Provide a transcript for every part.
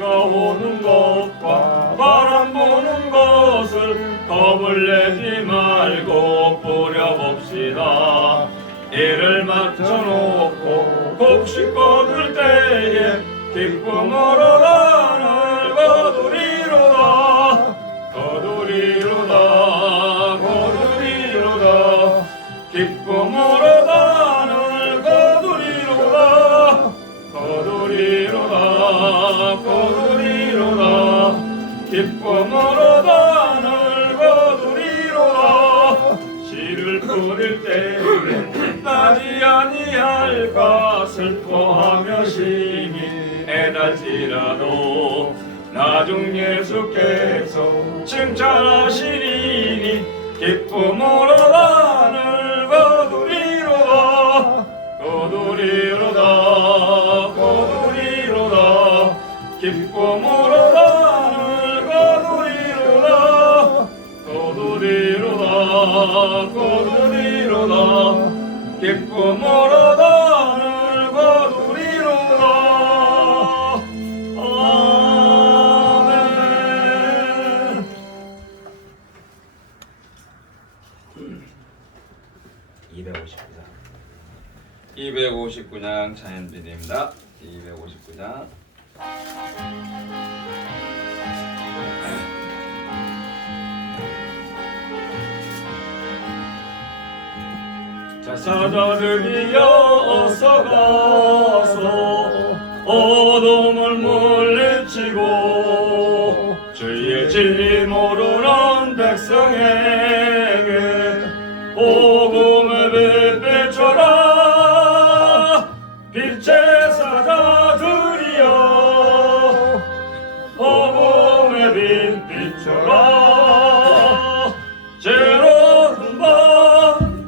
비가 오는 것과 바람 부는 것을 겁을 내지 말고 뿌려봅시다. 이를 맞춰놓고 곡식 거둘 때에 기쁨으로 나를 거두리로다. 거두리로다. 거두리로다. 기쁨으로 나를 거두리로다. 거두리로다. 거두리로다. 기쁨으로 나를 거두리로다. 씨를 뿌릴 때에 나지 아니할까 슬퍼하며 심히 애달지라도 나중 예수께서 칭찬하시리니 기쁨으로 나를 거두리로다. 거두리로다. 거두리로다. 기쁨으로 나를 거두리로다. 거두리로다. 거두리로다. 기쁨으로 나를 거두리로다. 아멘. 259장 찬양드립니다. 259장. 자, 사자들이여 어서 가서 어둠을 물리치고 주의 진리 모르는 백성에게 복음의 빛 비춰라. 빛의 사자들이여 복음의 빛 비춰라. 죄로운 밤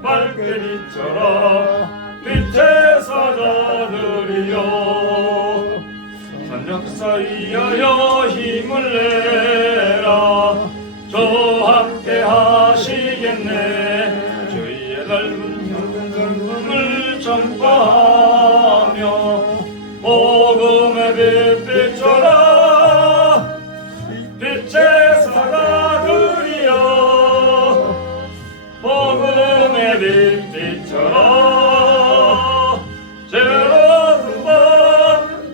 밝게 비춰라. 빛의 사자들이여 산역사 위하여 힘을 내라. 저 함께 하시겠네. 주의 넓은 현금을 전파하며 복음의 빛 비춰라. 빛의 사자들이여 복음의 빛 비춰라. 죄로운 밤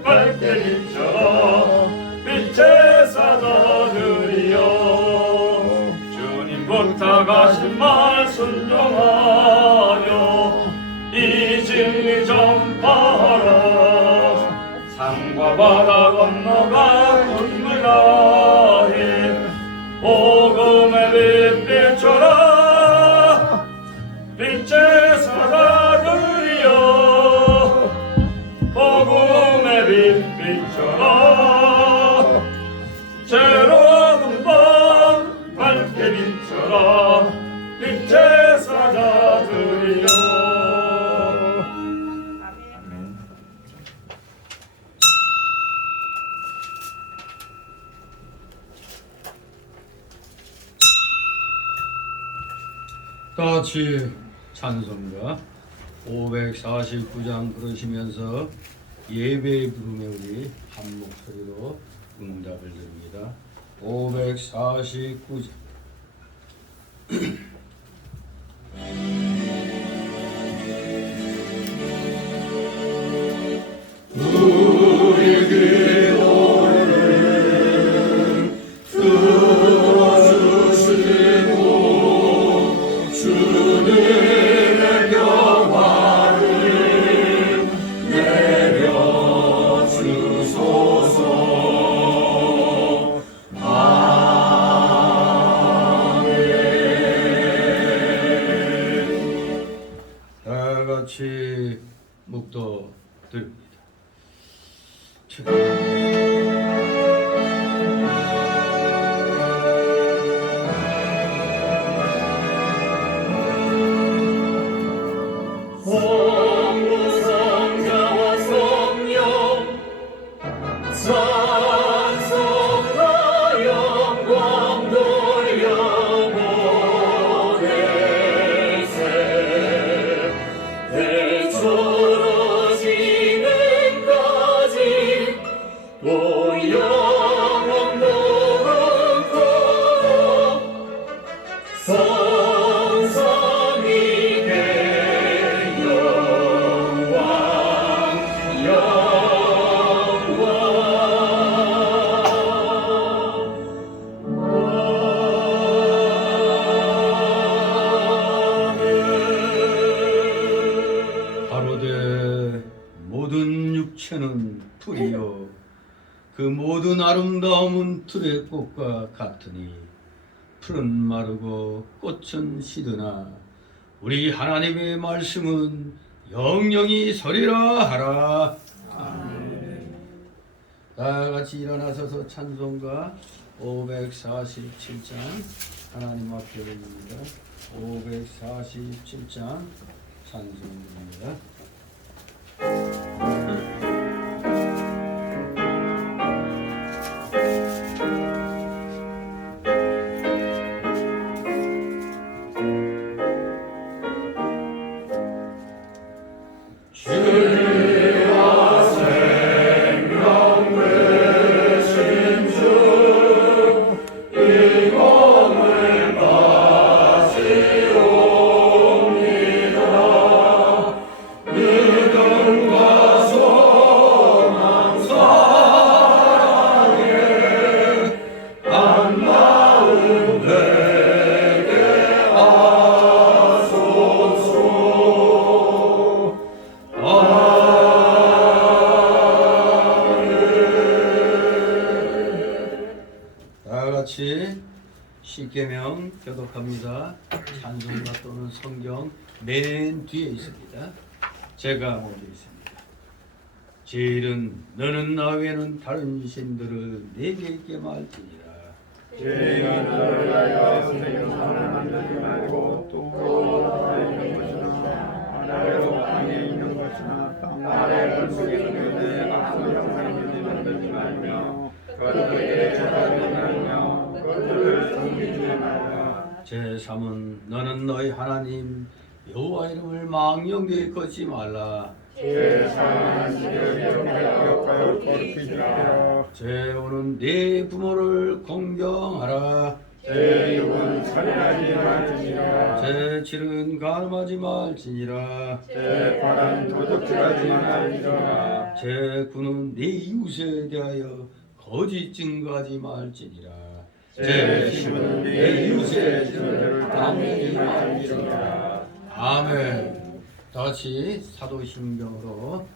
밝게 비춰라. 빛의 사자들이여 주님 부탁하신 말 순종하여 이 진리 전파하라. 산과 바다 건너가 힘을 다해 복음의 빛 비춰라. 빛의 사자들이여 복음의 빛 비춰라. 죄로운 밤 밝게 비춰라. 빛의 사자들이여. 아멘. 다 같이 찬송가 549장 부르시면서 예배의 부름에 우리 한 목소리로 응답을 드립니다. 549장. 영원 무궁고 성삼위계 영원 가로되 모든 육체는 풀이요 그 모든 아름다움은 들의 꽃과 같으니 풀은 마르고 꽃은 시드나 우리 하나님의 말씀은 영영이 서리라 하라. 아멘. 다 같이 일어나서서 찬송가 547장 하나님 앞에 올립니다. 547장 찬송입니다. 십계명 교독합니다. 찬송가 또는 성경 맨 뒤에 있습니다. 제가 먼저 있습니다. 제일은 너는 나 외에는 다른 신들을 내게 있게 말지니라. 죄인은 너를 위하여 생명선을 만들지 말고 또 있는 것이나 아래로 땅에 있는 것이나 땅 아래 물속에 있는 악성 형상을 만들지 말며 그들에게 조사하지 말며 그들을 섬기지 말라. 제3은 너는 너희 하나님 여호와 이름을 망령되이 걷지 말라. 제4는 기억하여 거룩히지라. 제5는 네 부모를 공경하라. 제6은 살인하지 말지니라. 제7은 간음하지 말지니라. 제8은 도둑질하지 말지니라. 제9는 네 이웃에 대하여 거짓 증거하지 말지니라. 제10은 내 이웃의 죄를 당하지 말지니라. 아멘. 다같이 사도신경으로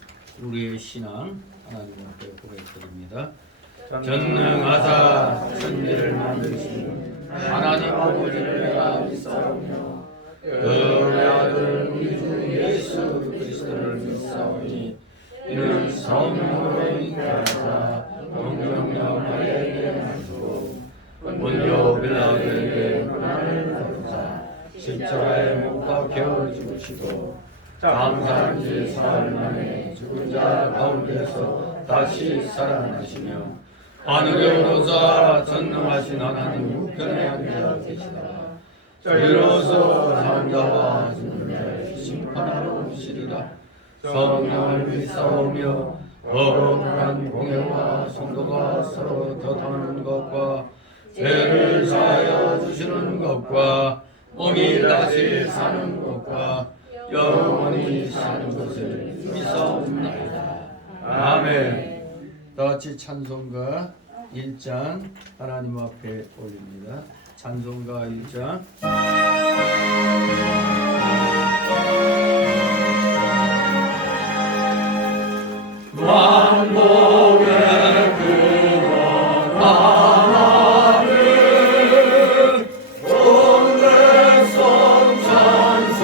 우리의 신앙 하나님 앞에 고백드립니다. 전능하사 천지를 만드신 하나님 아버지를 내가 믿사오며 그의 아들 우리 주 예수 그리스도를 믿사오니 이는 성령으로 잉태하사 동정녀 마리아에게 나시고 본요 빌라도에게 고난을 받으사 십자가에 못 박혀 죽으시고 장사한 지 사흘 만에 죽은 자 가운데서 다시 살아나시며 하늘에 오르사 전능하신 하나님 우편에 앉아 계시다. 저리로서 장자와 죽은 자의 심판하러 오시리라. 성령을 믿사오며 거룩한 공예와 성도가 서로 덧하는 것과 죄를 사하여 주시는 것과 몸이 다시 사는 것과 영원히 사는 것을 믿사옵나이다. 아멘. 다같이 찬송가 1장 하나님 앞에 올립니다. 찬송가 1장 만복의 근원 하나님 온내성 찬송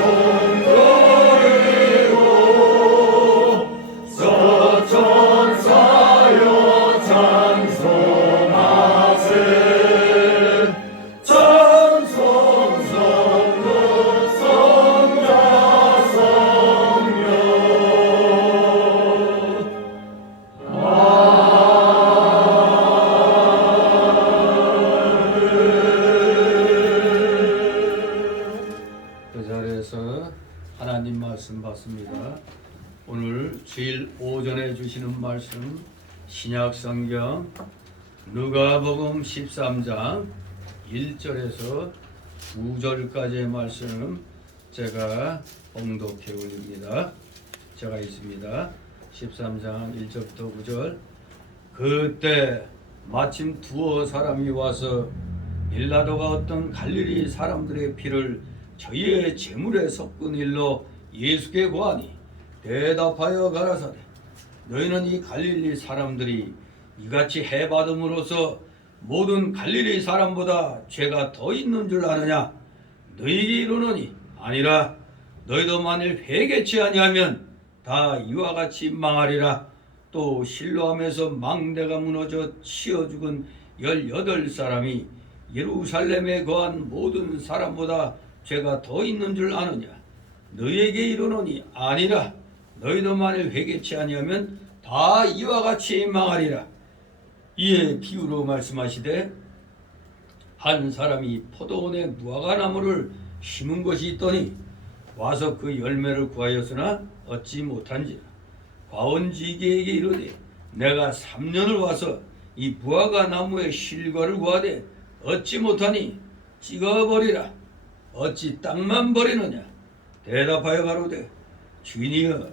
드리고 서천사여 찬송하세 찬송 성령 성자 성령 그 자리에서 하나님 말씀 받습니다. 오늘 주일 오전에 주시는 말씀 신약 성경 누가복음 13장 1절에서 9절까지의 말씀 제가 봉독해 올립니다. 제가 있습니다. 13장 1절부터 9절. 그때 마침 두어 사람이 와서 빌라도가 어떤 갈릴리 사람들의 피를 저희의 제물에 섞은 일로 예수께 고하니 대답하여 가라사대 너희는 이 갈릴리 사람들이 이같이 해받음으로써 모든 갈릴리 사람보다 죄가 더 있는 줄 아느냐? 너희에게 이르노니 아니라 너희도 만일 회개치 아니하면 다 이와 같이 망하리라. 또 실로암에서 망대가 무너져 치어 죽은 18사람이 예루살렘에 거한 모든 사람보다 죄가 더 있는 줄 아느냐? 너희에게 이르노니 아니라 너희도 만일 회개치 아니하면 다 이와 같이 망하리라. 이에 비유로 말씀하시되 한 사람이 포도원에 무화과나무를 심은 것이 있더니 와서 그 열매를 구하였으나 얻지 못한지라. 과원지기에게 이르되 내가 3년을 와서 이 무화과나무의 실과를 구하되 얻지 못하니 찍어버리라. 어찌 땅만 버리느냐? 대답하여 가로되 주인이여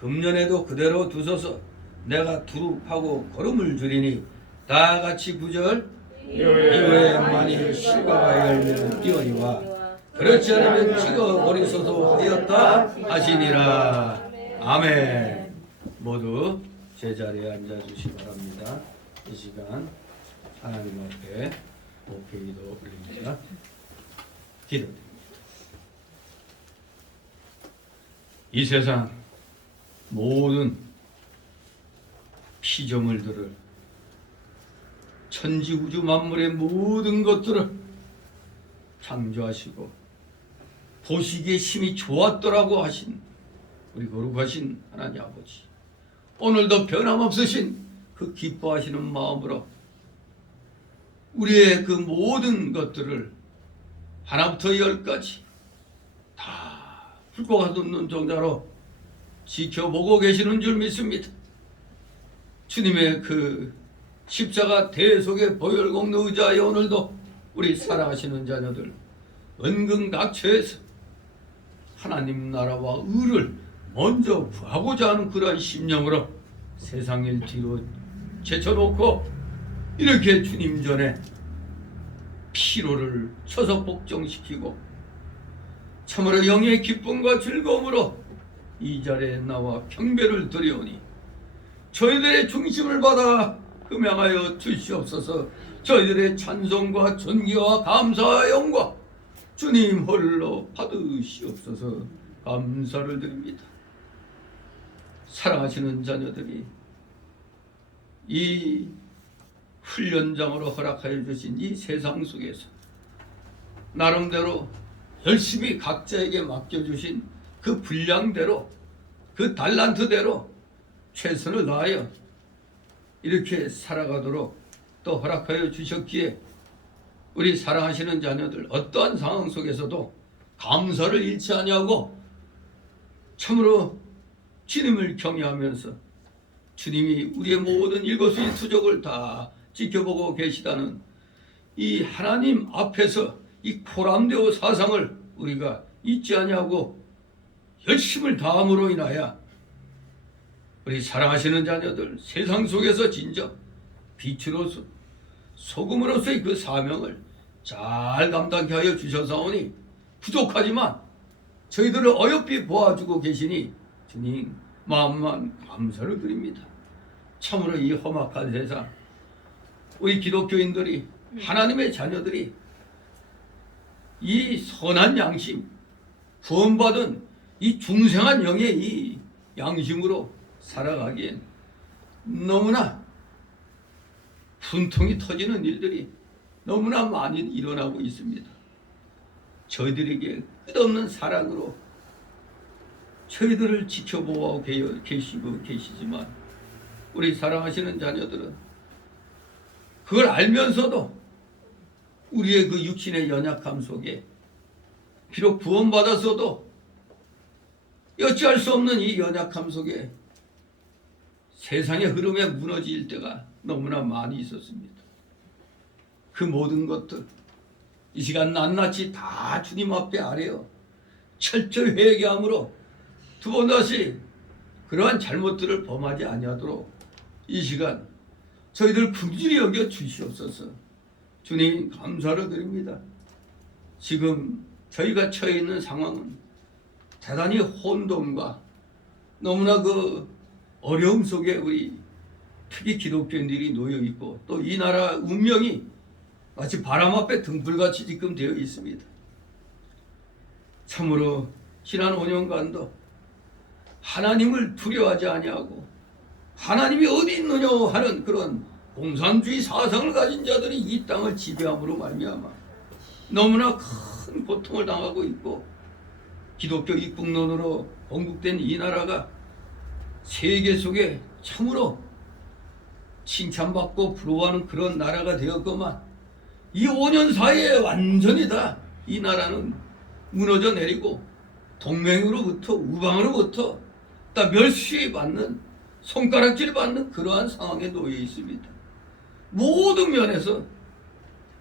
금년에도 그대로 두소서. 내가 두릅하고 거름을 줄이니 다 같이 9절 이후에 만일 실과가 열매는 띄어니와 그렇지 않으면 찍어버리소서 하였다 하시니라. 아멘. 모두 제자리에 앉아주시기 바랍니다. 이 시간 하나님 앞에 목회기도 올립니다. 기도드립니다. 이 세상 모든 피조물들을 천지우주 만물의 모든 것들을 창조하시고 보시기에 심히 좋았더라고 하신 우리 거룩하신 하나님 아버지, 오늘도 변함없으신 그 기뻐하시는 마음으로 우리의 그 모든 것들을 하나부터 10까지 다 훑고 가놓는 종자로 지켜보고 계시는 줄 믿습니다. 주님의 그 십자가 대속의 보혈공 의자에 오늘도 우리 사랑하시는 자녀들 은근각처에서 하나님 나라와 의를 먼저 구하고자 하는 그러한 심령으로 세상을 뒤로 제쳐놓고 이렇게 주님 전에 피로를 쳐서 복종시키고 참으로 영의 기쁨과 즐거움으로 이 자리에 나와 경배를 드리오니 저희들의 중심을 받아 흠양하여 주시옵소서. 저희들의 찬송과 존귀와 감사와 영광 주님 홀로 받으시옵소서. 감사를 드립니다. 사랑하시는 자녀들이 이 훈련장으로 허락하여 주신 이 세상 속에서 나름대로 열심히 각자에게 맡겨주신 그 분량대로 그 달란트대로 최선을 다하여 이렇게 살아가도록 또 허락하여 주셨기에 우리 사랑하시는 자녀들 어떠한 상황 속에서도 감사를 잃지 아니하고 참으로 주님을 경외하면서 주님이 우리의 모든 일거수일투족을 다 지켜보고 계시다는 이 하나님 앞에서 이 코람데오 사상을 우리가 잊지 아니하고 열심을 다함으로 인하여 우리 사랑하시는 자녀들 세상 속에서 진정 빛으로서 소금으로서의 그 사명을 잘 감당케 하여 주셔서오니 부족하지만 저희들을 어여삐 보아주고 계시니 주님 마음만 감사를 드립니다. 참으로 이 험악한 세상 우리 기독교인들이 하나님의 자녀들이 이 선한 양심 구원받은 이 중생한 영의 이 양심으로 살아가기엔 너무나 분통이 터지는 일들이 너무나 많이 일어나고 있습니다. 저희들에게 끝없는 사랑으로 저희들을 지켜보고 계시지만 우리 사랑하시는 자녀들은 그걸 알면서도 우리의 그 육신의 연약함 속에 비록 구원받았어도 어찌할 수 없는 이 연약함 속에 세상의 흐름에 무너질 때가 너무나 많이 있었습니다. 그 모든 것들 이 시간 낱낱이 다 주님 앞에 아뢰어 철저히 회개함으로 두 번 다시 그러한 잘못들을 범하지 아니하도록 이 시간 저희들 긍휼히 여겨 주시옵소서. 주님 감사를 드립니다. 지금 저희가 처해 있는 상황은 대단히 혼돈과 너무나 그 어려움 속에 우리 특히 기독교인들이 놓여 있고 또 이 나라 운명이 마치 바람 앞에 등불같이 지금 되어 있습니다. 참으로 지난 5년간도 하나님을 두려워하지 아니하고 하나님이 어디 있느냐 하는 그런 공산주의 사상을 가진 자들이 이 땅을 지배함으로 말미암아 너무나 큰 고통을 당하고 있고 기독교 입국론으로 건국된 이 나라가 세계 속에 참으로 칭찬받고 부러워하는 그런 나라가 되었건만 이 5년 사이에 완전히 다 이 나라는 무너져 내리고 동맹으로부터 우방으로부터 다 멸시받는 손가락질 받는 그러한 상황에 놓여 있습니다. 모든 면에서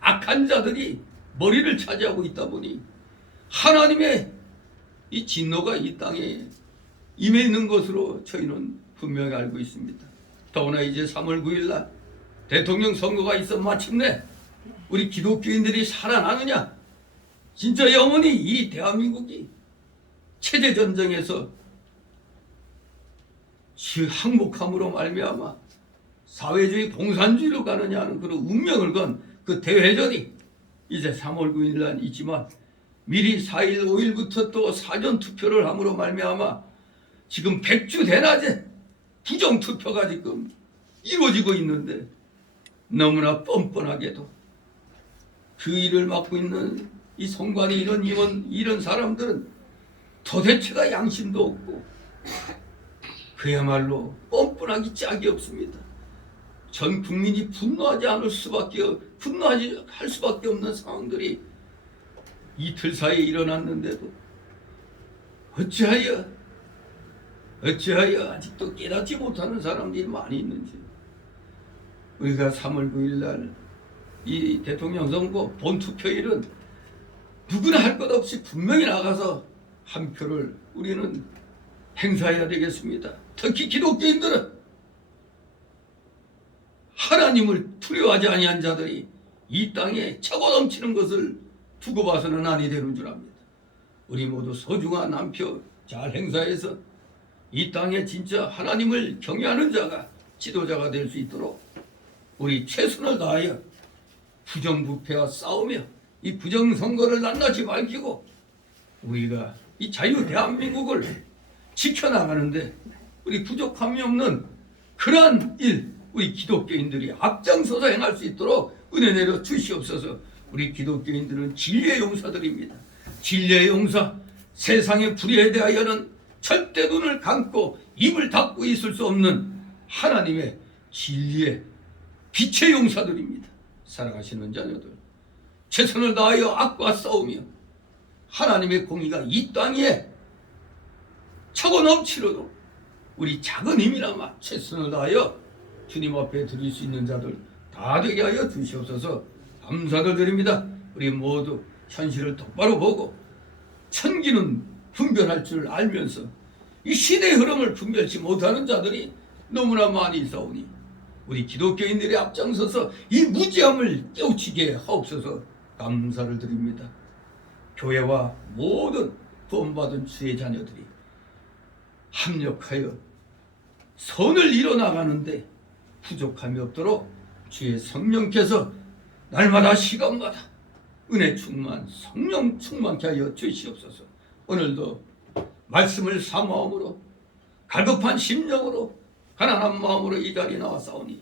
악한 자들이 머리를 차지하고 있다 보니 하나님의 이 진노가 이 땅에 임해 있는 것으로 저희는 분명히 알고 있습니다. 더구나 이제 3월 9일 날 대통령 선거가 있어 마침내 우리 기독교인들이 살아나느냐, 진짜 영원히 이 대한민국이 체제 전쟁에서 항복함으로 말미암아 사회주의 공산주의로 가느냐 하는 그런 운명을 건 그 대회전이 이제 3월 9일 날 있지만 미리 4일 5일부터 또 사전 투표를 함으로 말미암아 지금 100주 대낮에 부정 투표가 지금 이루어지고 있는데 너무나 뻔뻔하게도 그 일을 맡고 있는 이 성관이 이런 사람들은 도대체가 양심도 없고 그야말로 뻔뻔하기 짝이 없습니다. 전 국민이 분노할 수밖에 없는 상황들이 이틀 사이에 일어났는데도 어찌하여 아직도 깨닫지 못하는 사람들이 많이 있는지, 우리가 3월 9일 날 이 대통령 선거 본투표일은 누구나 할 것 없이 분명히 나가서 한 표를 우리는 행사해야 되겠습니다. 특히 기독교인들은 하나님을 두려워하지 아니한 자들이 이 땅에 차고 넘치는 것을 두고 봐서는 아니 되는 줄 압니다. 우리 모두 소중한 한 표 잘 행사해서 이 땅에 진짜 하나님을 경외하는 자가 지도자가 될 수 있도록 우리 최선을 다하여 부정부패와 싸우며 이 부정선거를 낱낱이 밝히고 우리가 이 자유 대한민국을 지켜나가는데 우리 부족함이 없는 그러한 일 우리 기독교인들이 앞장서서 행할 수 있도록 은혜 내려 주시옵소서. 우리 기독교인들은 진리의 용사들입니다. 진리의 용사, 세상의 불의에 대하여는 절대 눈을 감고 입을 닫고 있을 수 없는 하나님의 진리의 빛의 용사들입니다. 사랑하시는 자녀들, 최선을 다하여 악과 싸우며 하나님의 공의가 이 땅에 차고 넘치도록 우리 작은 힘이나마 최선을 다하여 주님 앞에 드릴 수 있는 자들 다 되게 하여 주시옵소서. 감사를 드립니다. 우리 모두 현실을 똑바로 보고 천기는 분별할 줄 알면서 이 시대의 흐름을 분별치 못하는 자들이 너무나 많이 있사오니 우리 기독교인들이 앞장서서 이 무지함을 깨우치게 하옵소서. 감사를 드립니다. 교회와 모든 구원받은 주의 자녀들이 합력하여 선을 이뤄나가는데 부족함이 없도록 주의 성령께서 날마다 시간마다 은혜 충만 성령 충만케 하여 주시옵소서. 오늘도 말씀을 사모함으로 갈급한 심령으로 가난한 마음으로 이 자리에 나와싸우니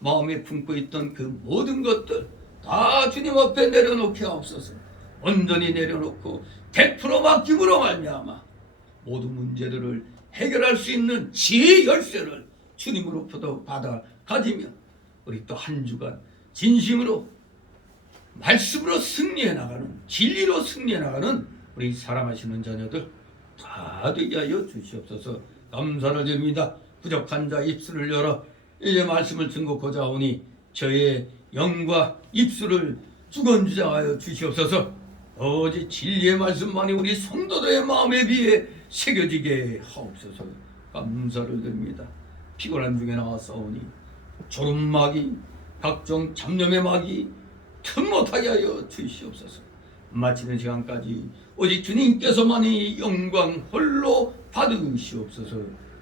마음에 품고 있던 그 모든 것들 다 주님 앞에 내려놓게 하옵소서. 온전히 내려놓고 100% 맡김으로 말미암아 모든 문제들을 해결할 수 있는 지혜의 열쇠를 주님으로부터 받아 가지며 우리 또 한 주간 진심으로 말씀으로 승리해 나가는, 진리로 승리해 나가는 우리 사랑하시는 자녀들 다 되게 하여 주시옵소서. 감사를 드립니다. 부족한 자 입술을 열어 이제 말씀을 증거하고자 하오니 저의 영과 입술을 주건주장하여 주시옵소서. 오직 진리의 말씀만이 우리 성도들의 마음에 비해 새겨지게 하옵소서. 감사를 드립니다. 피곤한 중에 나왔사오니 졸음마귀 각종 잡념의 마귀 틈 못하게 하여 주시옵소서. 마치는 시간까지 오직 주님께서만이 영광 홀로 받으시옵소서.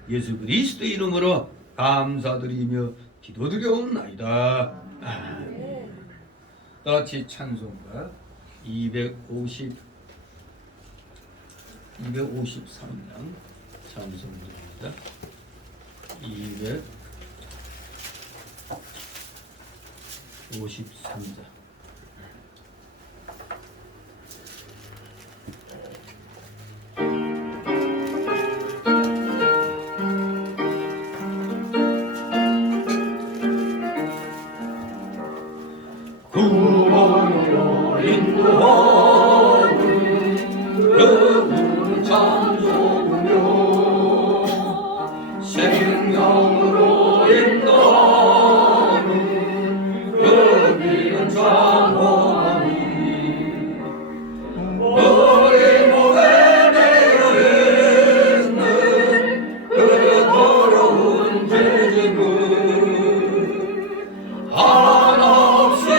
예수 그리스도의 이름으로 감사드리며 기도드려옵나이다. 아멘. 같이 찬송가 253장 찬송드립니다. 253장. 구원으로 인도하는 그분 참 좋으며 생명으로 인도하는 그 길은 참 험하니 우리 몸에 내어 있는 그 더러운 죄짐을 한없이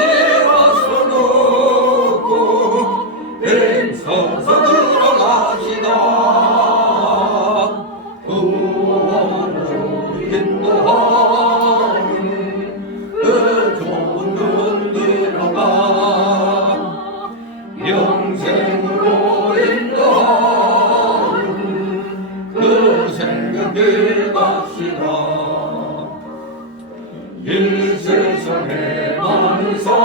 서서 들어갑시다. 구원으로 인도하는 그 좋은 눈 들어가 영생으로 인도하는 그 생명길 갑시다. 이 세상에 많은 사람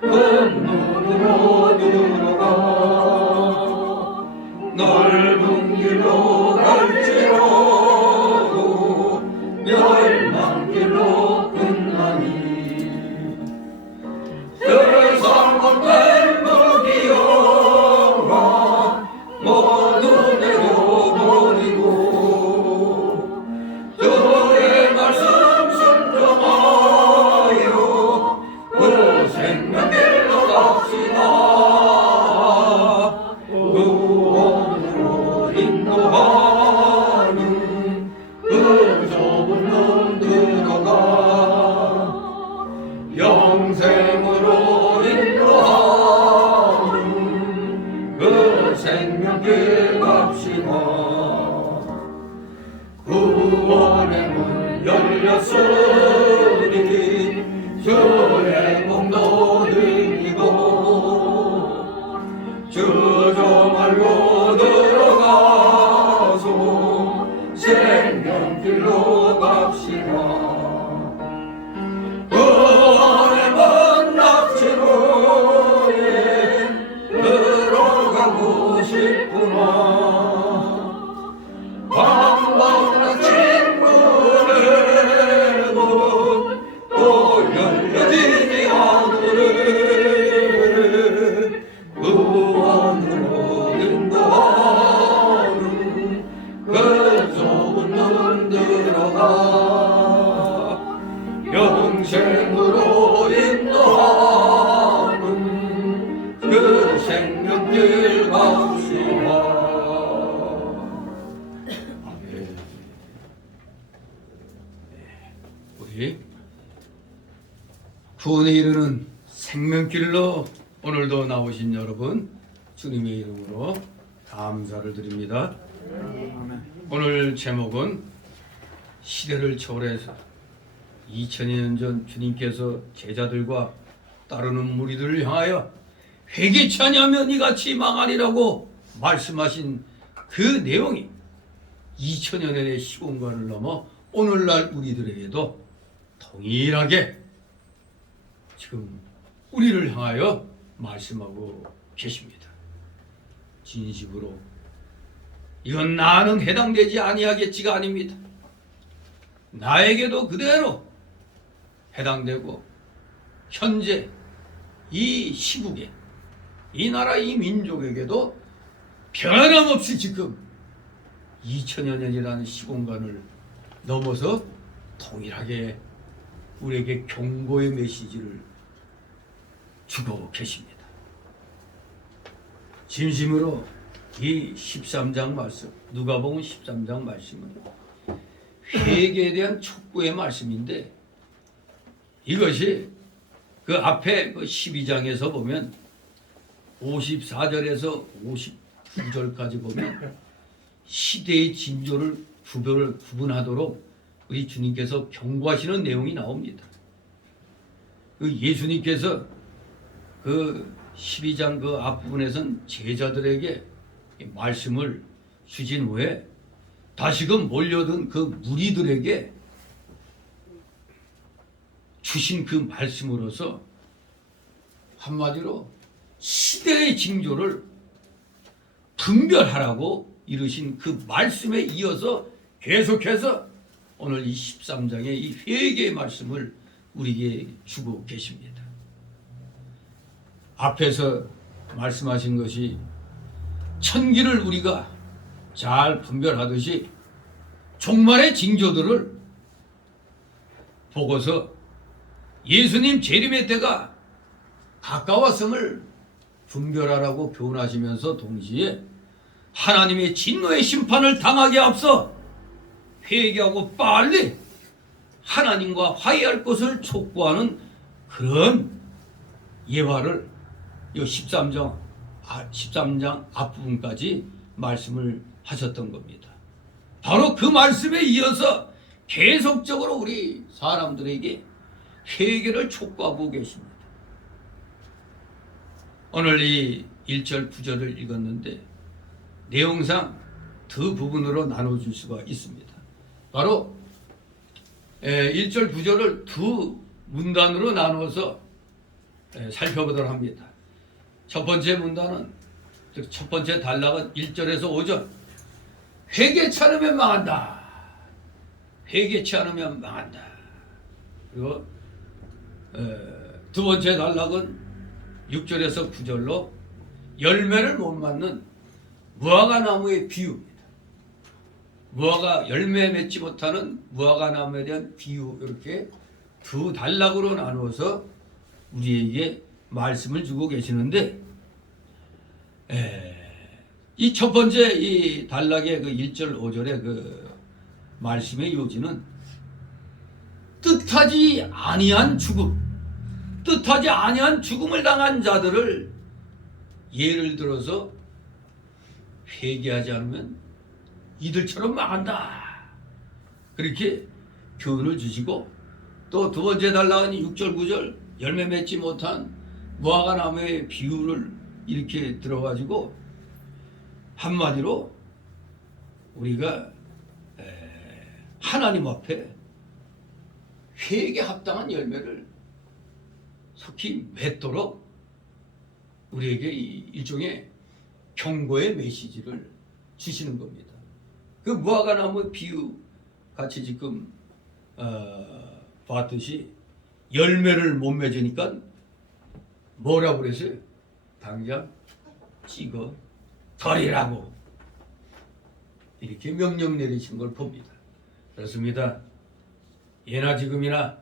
눈으로 들어가 넓은 길로 갈지라도 멸망길로 끝나니 세상 것들 무기여라 모두 내려버리고 주의 말씀 순종하여 그 생명길로 갑시다. 구원으로 인도하는 그 좁은 문 들어가 영생으로 인도하는 그 생명길 갑시다. 구원의 문 열렸으니 주의 공도 드리고 주저 말고 들어가서 생명길로 갑시다. 구원의 문 납치로에 들어가고 싶구나. 방법은 친구의 문또 열려지지 않으래. 구원으로 인도하는 그 좁은 문 들어가 영생으로 인도하는 그 생명길 갑시다. 우리 구원에 이르는 생명길로 오늘도 나오신 여러분 주님의 이름으로 감사를 드립니다. 오늘 제목은 시대를 초월해서 2000년 전 주님께서 제자들과 따르는 무리들을 향하여 회개치 아니하면 이같이 망하리라고 말씀하신 그 내용이 2000년의 시공간을 넘어 오늘날 우리들에게도 동일하게 지금 우리를 향하여 말씀하고 계십니다. 진심으로 이건 나는 해당되지 아니하겠지가 아닙니다. 나에게도 그대로 해당되고 현재 이 시국에 이 나라 이 민족에게도 변함없이 지금 2000여 년이라는 시공간을 넘어서 동일하게 우리에게 경고의 메시지를 주고 계십니다. 진심으로 이 13장 말씀, 누가복음 13장 말씀은 회개에 대한 촉구의 말씀인데, 이것이 그 앞에 그 12장에서 보면 54절에서 59절까지 보면 시대의 징조를 구분하도록 우리 주님께서 경고하시는 내용이 나옵니다. 그 예수님께서 그 12장 그 앞부분에선 제자들에게 말씀을 주신 후에 다시금 몰려든 그 무리들에게 주신 그 말씀으로서 한마디로 시대의 징조를 분별하라고 이르신 그 말씀에 이어서 계속해서 오늘 이 13장의 이 회개의 말씀을 우리에게 주고 계십니다. 앞에서 말씀하신 것이 천기를 우리가 잘 분별하듯이 종말의 징조들을 보고서 예수님 재림의 때가 가까웠음을 분별하라고 교훈하시면서 동시에 하나님의 진노의 심판을 당하기 앞서 회개하고 빨리 하나님과 화해할 것을 촉구하는 그런 예화를 이 13장 앞부분까지 말씀을 하셨던 겁니다. 바로 그 말씀에 이어서 계속적으로 우리 사람들에게 회개를 촉구하고 계십니다. 오늘 이 1절 9절을 읽었는데 내용상 두 부분으로 나눠줄 수가 있습니다. 바로 1절 9절을 두 문단으로 나눠서 살펴보도록 합니다. 첫 번째 문단은, 즉 첫 번째 단락은 1절에서 5절. 회개치 않으면 망한다. 회개치 않으면 망한다. 그리고 두 번째 단락은 6절에서 9절로 열매를 못 맺는 무화과 나무의 비유입니다. 무화과 열매 맺지 못하는 무화과 나무에 대한 비유, 이렇게 두 단락으로 나누어서 우리에게 말씀을 주고 계시는데, 이 첫 번째 이 단락의 그 1절 5절의 그 말씀의 요지는 뜻하지 아니한 죽음, 뜻하지 아니한 죽음을 당한 자들을 예를 들어서 회개하지 않으면 이들처럼 망한다, 그렇게 교훈을 주시고, 또 두 번째 단락은 6절 9절 열매 맺지 못한 무화과 나무의 비유를 이렇게 들어가지고 한마디로 우리가 하나님 앞에 회개에 합당한 열매를 속히 맺도록 우리에게 일종의 경고의 메시지를 주시는 겁니다. 그 무화과 나무 비유 같이 지금 봤듯이 열매를 못 맺으니까 뭐라고 그랬어요? 당장 찍어 버리라고 이렇게 명령 내리신 걸 봅니다. 그렇습니다. 예나 지금이나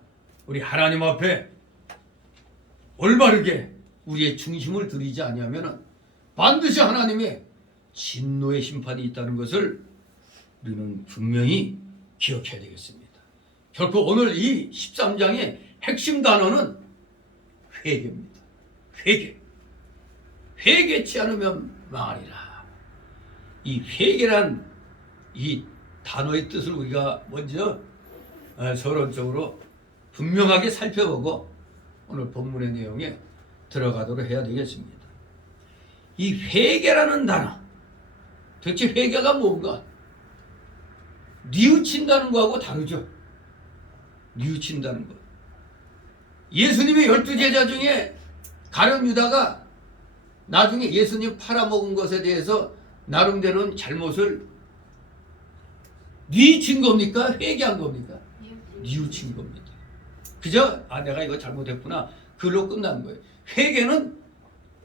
우리 하나님 앞에 올바르게 우리의 중심을 들이지 아니하면 반드시 하나님의 진노의 심판이 있다는 것을 우리는 분명히 기억해야 되겠습니다. 결코 오늘 이 13장의 핵심 단어는 회개입니다. 회개. 회개치 않으면 망하리라. 이 회개란 이 단어의 뜻을 우리가 먼저 서론적으로 분명하게 살펴보고 오늘 본문의 내용에 들어가도록 해야 되겠습니다. 이 회개라는 단어, 도대체 회개가 뭔가? 뉘우친다는 거하고 다르죠. 뉘우친다는 것. 예수님의 12제자 중에 가룟 유다가 나중에 예수님 팔아먹은 것에 대해서 나름대로는 잘못을 뉘우친 겁니까? 회개한 겁니까? 뉘우친 겁니다. 그저 내가 이거 잘못했구나, 그걸로 끝난 거예요. 회개는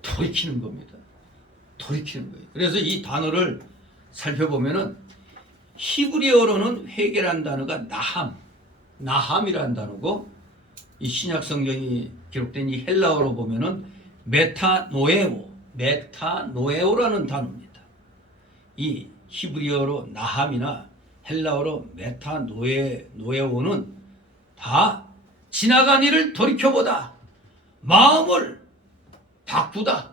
돌이키는 겁니다. 돌이키는 거예요. 그래서 이 단어를 살펴보면은 히브리어로는 회개라는 단어가 나함이라는 단어고, 이 신약 성경이 기록된 이 헬라어로 보면은 메타노에오라는 단어입니다. 이 히브리어로 나함이나 헬라어로 메타노에오는 다 지나간 일을 돌이켜보다, 마음을 바꾸다,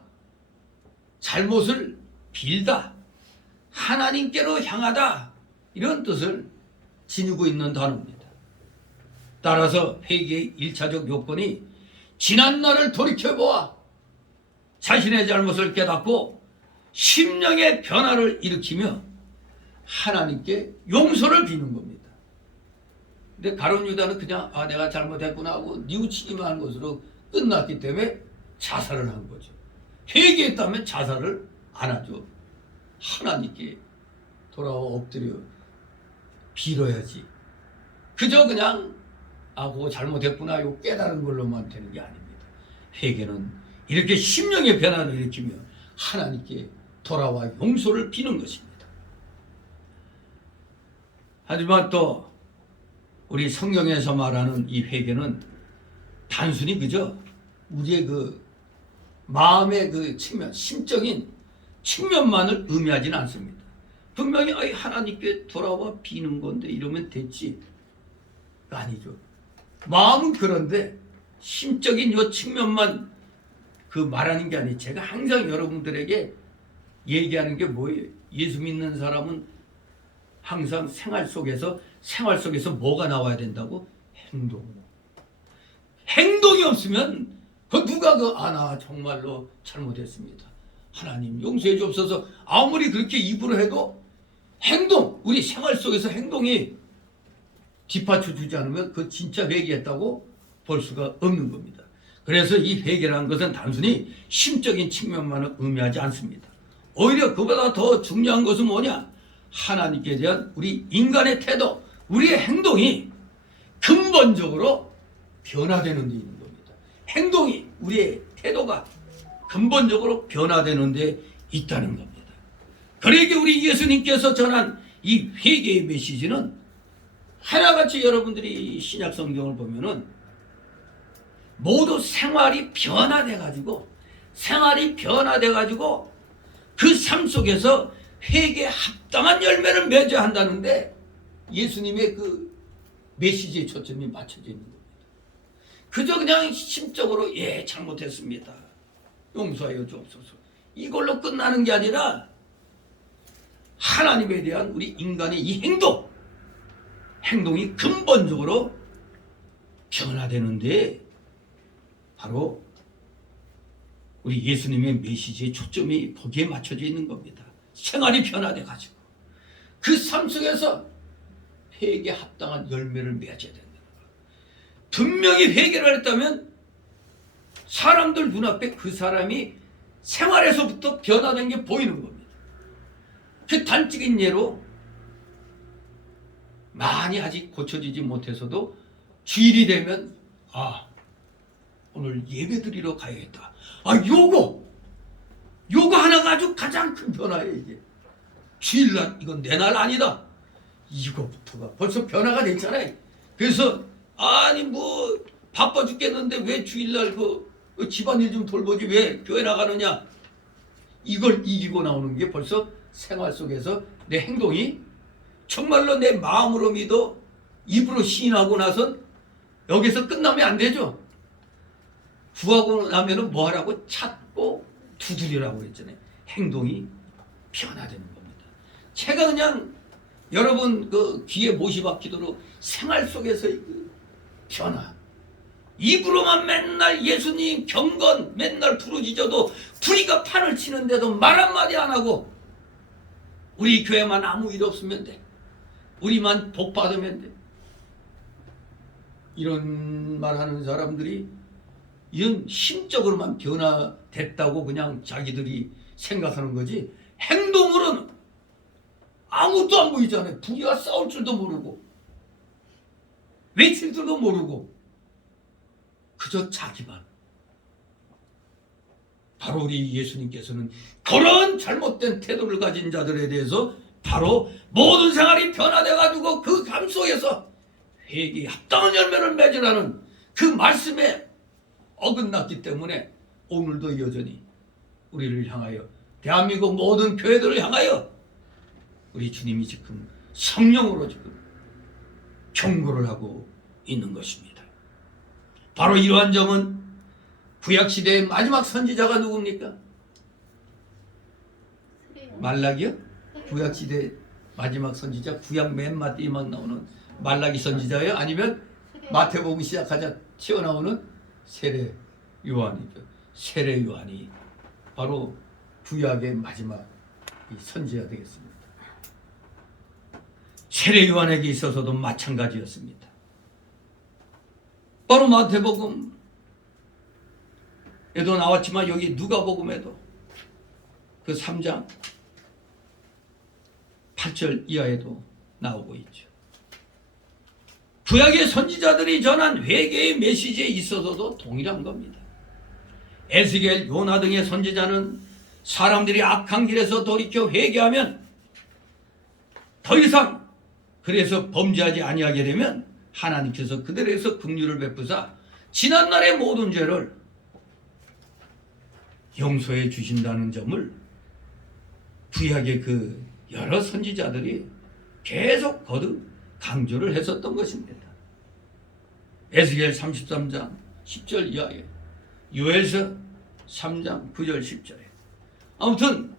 잘못을 빌다, 하나님께로 향하다, 이런 뜻을 지니고 있는 단어입니다. 따라서 회개의 1차적 요건이 지난 날을 돌이켜보아 자신의 잘못을 깨닫고 심령의 변화를 일으키며 하나님께 용서를 비는 겁니다. 근데 가룟 유다는 그냥 내가 잘못했구나 하고 뉘우치기만 한 것으로 끝났기 때문에 자살을 한 거죠. 회개했다면 자살을 안 하죠. 하나님께 돌아와 엎드려 빌어야지. 그저 그냥 그거 잘못했구나 이거 깨달은 걸로만 되는 게 아닙니다. 회개는 이렇게 심령의 변화를 일으키며 하나님께 돌아와 용서를 비는 것입니다. 하지만 또 우리 성경에서 말하는 이 회개는 단순히 그저 우리의 그 마음의 그 측면, 심적인 측면만을 의미하지는 않습니다. 분명히 하나님께 돌아와 비는 건데 이러면 됐지. 아니죠. 마음은 그런데 심적인 요 측면만 그 말하는 게 아니에요. 제가 항상 여러분들에게 얘기하는 게 뭐예요? 예수 믿는 사람은 항상 생활 속에서 뭐가 나와야 된다고? 행동이 없으면 누가 나 정말로 잘못했습니다, 하나님 용서해 주옵소서 아무리 그렇게 입으로 해도 우리 생활 속에서 행동이 뒷받쳐 주지 않으면 그 진짜 회개했다고 볼 수가 없는 겁니다. 그래서 이 회개라는 것은 단순히 심적인 측면만을 의미하지 않습니다. 오히려 그보다 더 중요한 것은 뭐냐? 하나님께 대한 우리 인간의 태도, 우리의 행동이 근본적으로 변화되는 데 있는 겁니다. 행동이, 우리의 태도가 근본적으로 변화되는 데 있다는 겁니다. 그러기에 우리 예수님께서 전한 이 회개의 메시지는 하나같이 여러분들이 신약 성경을 보면은 모두 생활이 변화돼가지고 그 삶 속에서 회개에 합당한 열매를 맺어야 한다는데 예수님의 그 메시지에 초점이 맞춰져 있는 겁니다. 그저 그냥 심적으로 잘못했습니다, 용서하여 주옵소서 이걸로 끝나는 게 아니라 하나님에 대한 우리 인간의 이 행동이 근본적으로 변화되는데 바로 우리 예수님의 메시지의 초점이 거기에 맞춰져 있는 겁니다. 생활이 변화돼가지고 그 삶 속에서 회개에 합당한 열매를 맺어야 된다. 분명히 회개를 했다면 사람들 눈앞에 그 사람이 생활에서부터 변화된 게 보이는 겁니다. 그 단적인 예로 많이 아직 고쳐지지 못해서도 주일이 되면 오늘 예배 드리러 가야겠다. 요거 하나가 아주 가장 큰 변화예요. 이게 주일날 이건 내 날 아니다. 이거부터가 벌써 변화가 됐잖아요. 그래서 바빠 죽겠는데 왜 주일날 그 집안일 좀 돌보지 왜 교회 나가느냐. 이걸 이기고 나오는 게 벌써 생활 속에서 내 행동이 정말로 내 마음으로 믿어 입으로 시인하고 나선 여기서 끝나면 안 되죠. 구하고 나면은 뭐 하라고? 찾고 두드리라고 그랬잖아요. 행동이 변화되는 겁니다. 제가 그냥 여러분 그 귀에 못이 박히도록 생활 속에서의 그 변화, 입으로만 맨날 예수님 경건 맨날 부르짖어도 부리가 판을 치는데도 말 한마디 안 하고 우리 교회만 아무 일 없으면 돼, 우리만 복 받으면 돼, 이런 말하는 사람들이 이런 심적으로만 변화됐다고 그냥 자기들이 생각하는 거지 행동으로는 아무것도 안 보이잖아요. 부리가 싸울 줄도 모르고 외칠 줄도 모르고 그저 자기만. 바로 우리 예수님께서는 그런 잘못된 태도를 가진 자들에 대해서 바로 모든 생활이 변화돼가지고 그 감 속에서 회개에 합당한 열매를 맺으라는 그 말씀에 어긋났기 때문에 오늘도 여전히 우리를 향하여 대한민국 모든 교회들을 향하여 우리 주님이 지금 성령으로 지금 경고를 하고 있는 것입니다. 바로 이러한 점은 구약시대의 마지막 선지자가 누굽니까? 말라기요? 구약시대 마지막 선지자, 구약 맨 마디만 나오는 말라기 선지자예요? 아니면 마태복음 시작하자 튀어나오는 세례 요한이죠. 세례 요한이 바로 구약의 마지막 선지자 되겠습니다. 세례 요한에게 있어서도 마찬가지였습니다. 바로 마태복음에도 나왔지만 여기 누가복음에도 그 3장 8절 이하에도 나오고 있죠. 구약의 선지자들이 전한 회개의 메시지에 있어서도 동일한 겁니다. 에스겔, 요나 등의 선지자는 사람들이 악한 길에서 돌이켜 회개하면 더 이상 그래서 범죄하지 아니하게 되면 하나님께서 그들에게서 긍휼을 베푸사 지난날의 모든 죄를 용서해 주신다는 점을 구약의 그 여러 선지자들이 계속 거듭 강조를 했었던 것입니다. 에스겔 33장 10절 이하에, 요엘서 3장 9절 10절에. 아무튼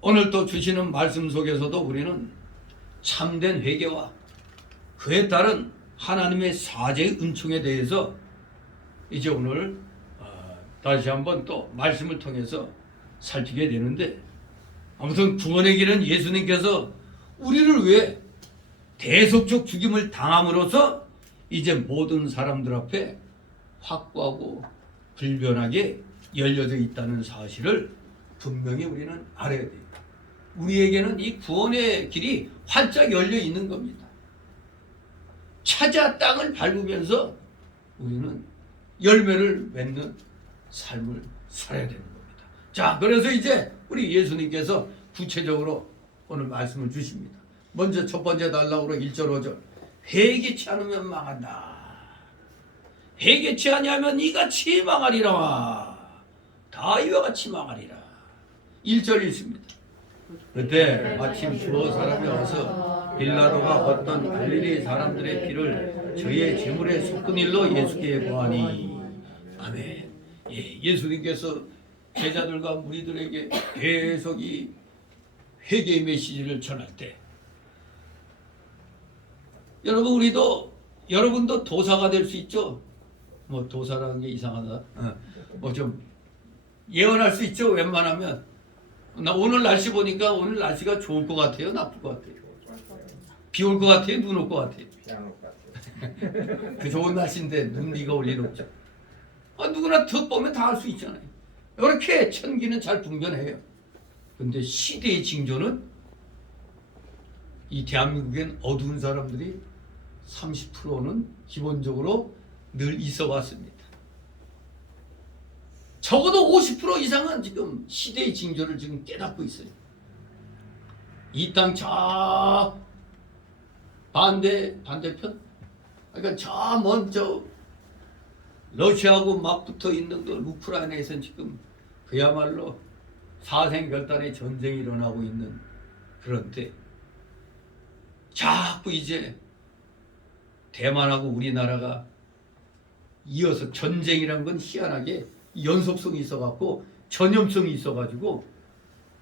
오늘 또 주시는 말씀 속에서도 우리는 참된 회개와 그에 따른 하나님의 사죄의 은총에 대해서 이제 오늘 다시 한번 또 말씀을 통해서 살피게 되는데, 아무튼 구원의 길은 예수님께서 우리를 위해 대속적 죽임을 당함으로써 이제 모든 사람들 앞에 확고하고 불변하게 열려져 있다는 사실을 분명히 우리는 알아야 됩니다. 우리에게는 이 구원의 길이 활짝 열려 있는 겁니다. 찾아 땅을 밟으면서 우리는 열매를 맺는 삶을 살아야 되는 겁니다. 자, 그래서 이제 우리 예수님께서 구체적으로 오늘 말씀을 주십니다. 먼저 첫 번째 단락으로 1절 5절. 회개치 않으면 망한다. 회개치 아니하면 이같이 망하리라. 다 이와 같이 망하리라. 1절 읽습니다. 그때 마침 두어 사람이 와서 빌라도가 어떤 갈릴리 사람들의 피를 저희의 제물에 섞은 일로 예수께 보하니. 아멘. 예수님께서 제자들과 무리들에게 계속 이 회개의 메시지를 전할 때, 여러분도 도사가 될 수 있죠. 뭐 도사라는 게 이상하다. 뭐 좀 예언할 수 있죠. 웬만하면. 나 오늘 날씨 보니까 오늘 날씨가 좋을 것 같아요, 나쁠 것 같아요? 비 올 것 같아요, 눈 올 것 같아요? 그 좋은 날씨인데 눈, 비가 올 일 없죠. 누구나 더 보면 다 알 수 있잖아요. 이렇게 천기는 잘 분별해요. 근데 시대의 징조는 이 대한민국엔 어두운 사람들이 30%는 기본적으로 늘 있어 왔습니다. 적어도 50% 이상은 지금 시대의 징조를 지금 깨닫고 있어요. 이 땅 저 반대편? 그러니까 저 먼저 러시아하고 막 붙어 있는 그 우크라이나에서는 지금 그야말로 사생결단의 전쟁이 일어나고 있는 그런데 자꾸 이제 대만하고 우리나라가 이어서 전쟁이란 건 희한하게 연속성이 있어갖고 전염성이 있어가지고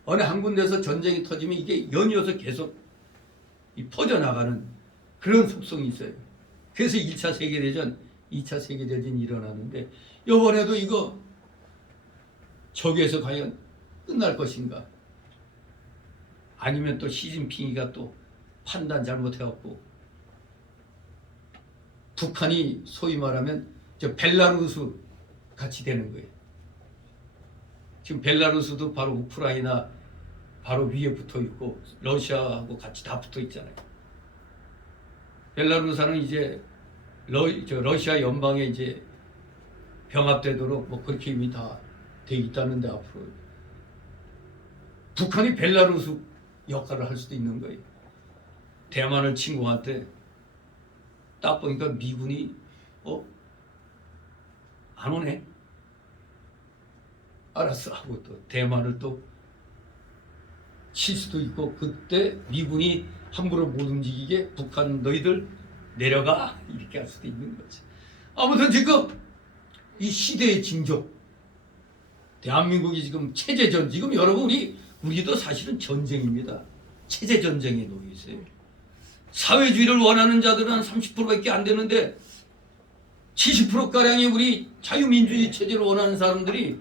어느 한 군데서 전쟁이 터지면 이게 연이어서 계속 퍼져나가는 그런 속성이 있어요. 그래서 1차 세계대전, 2차 세계대전이 일어나는데 이번에도 이거 저기에서 과연 끝날 것인가? 아니면 또 시진핑이가 또 판단 잘못해갖고 북한이 소위 말하면 저 벨라루스 같이 되는 거예요. 지금 벨라루스도 바로 우크라이나 바로 위에 붙어 있고 러시아하고 같이 다 붙어 있잖아요. 벨라루스는 이제 러시아 연방에 이제 병합되도록 뭐 그렇게 이미 다 돼 있다는데 앞으로 북한이 벨라루스 역할을 할 수도 있는 거예요. 대만을 침공할 때 딱 보니까 미군이 안 오네. 알았어 하고 또 대만을 또 칠 수도 있고, 그때 미군이 함부로 못 움직이게 북한 너희들 내려가 이렇게 할 수도 있는 거지. 아무튼 지금 이 시대의 징조, 대한민국이 지금 체제전, 지금 여러분 우리도 사실은 전쟁입니다. 체제 전쟁에 놓여 있어요. 사회주의를 원하는 자들은 한 30%밖에 안 되는데 70%가량이 우리 자유민주주의 체제를 원하는 사람들이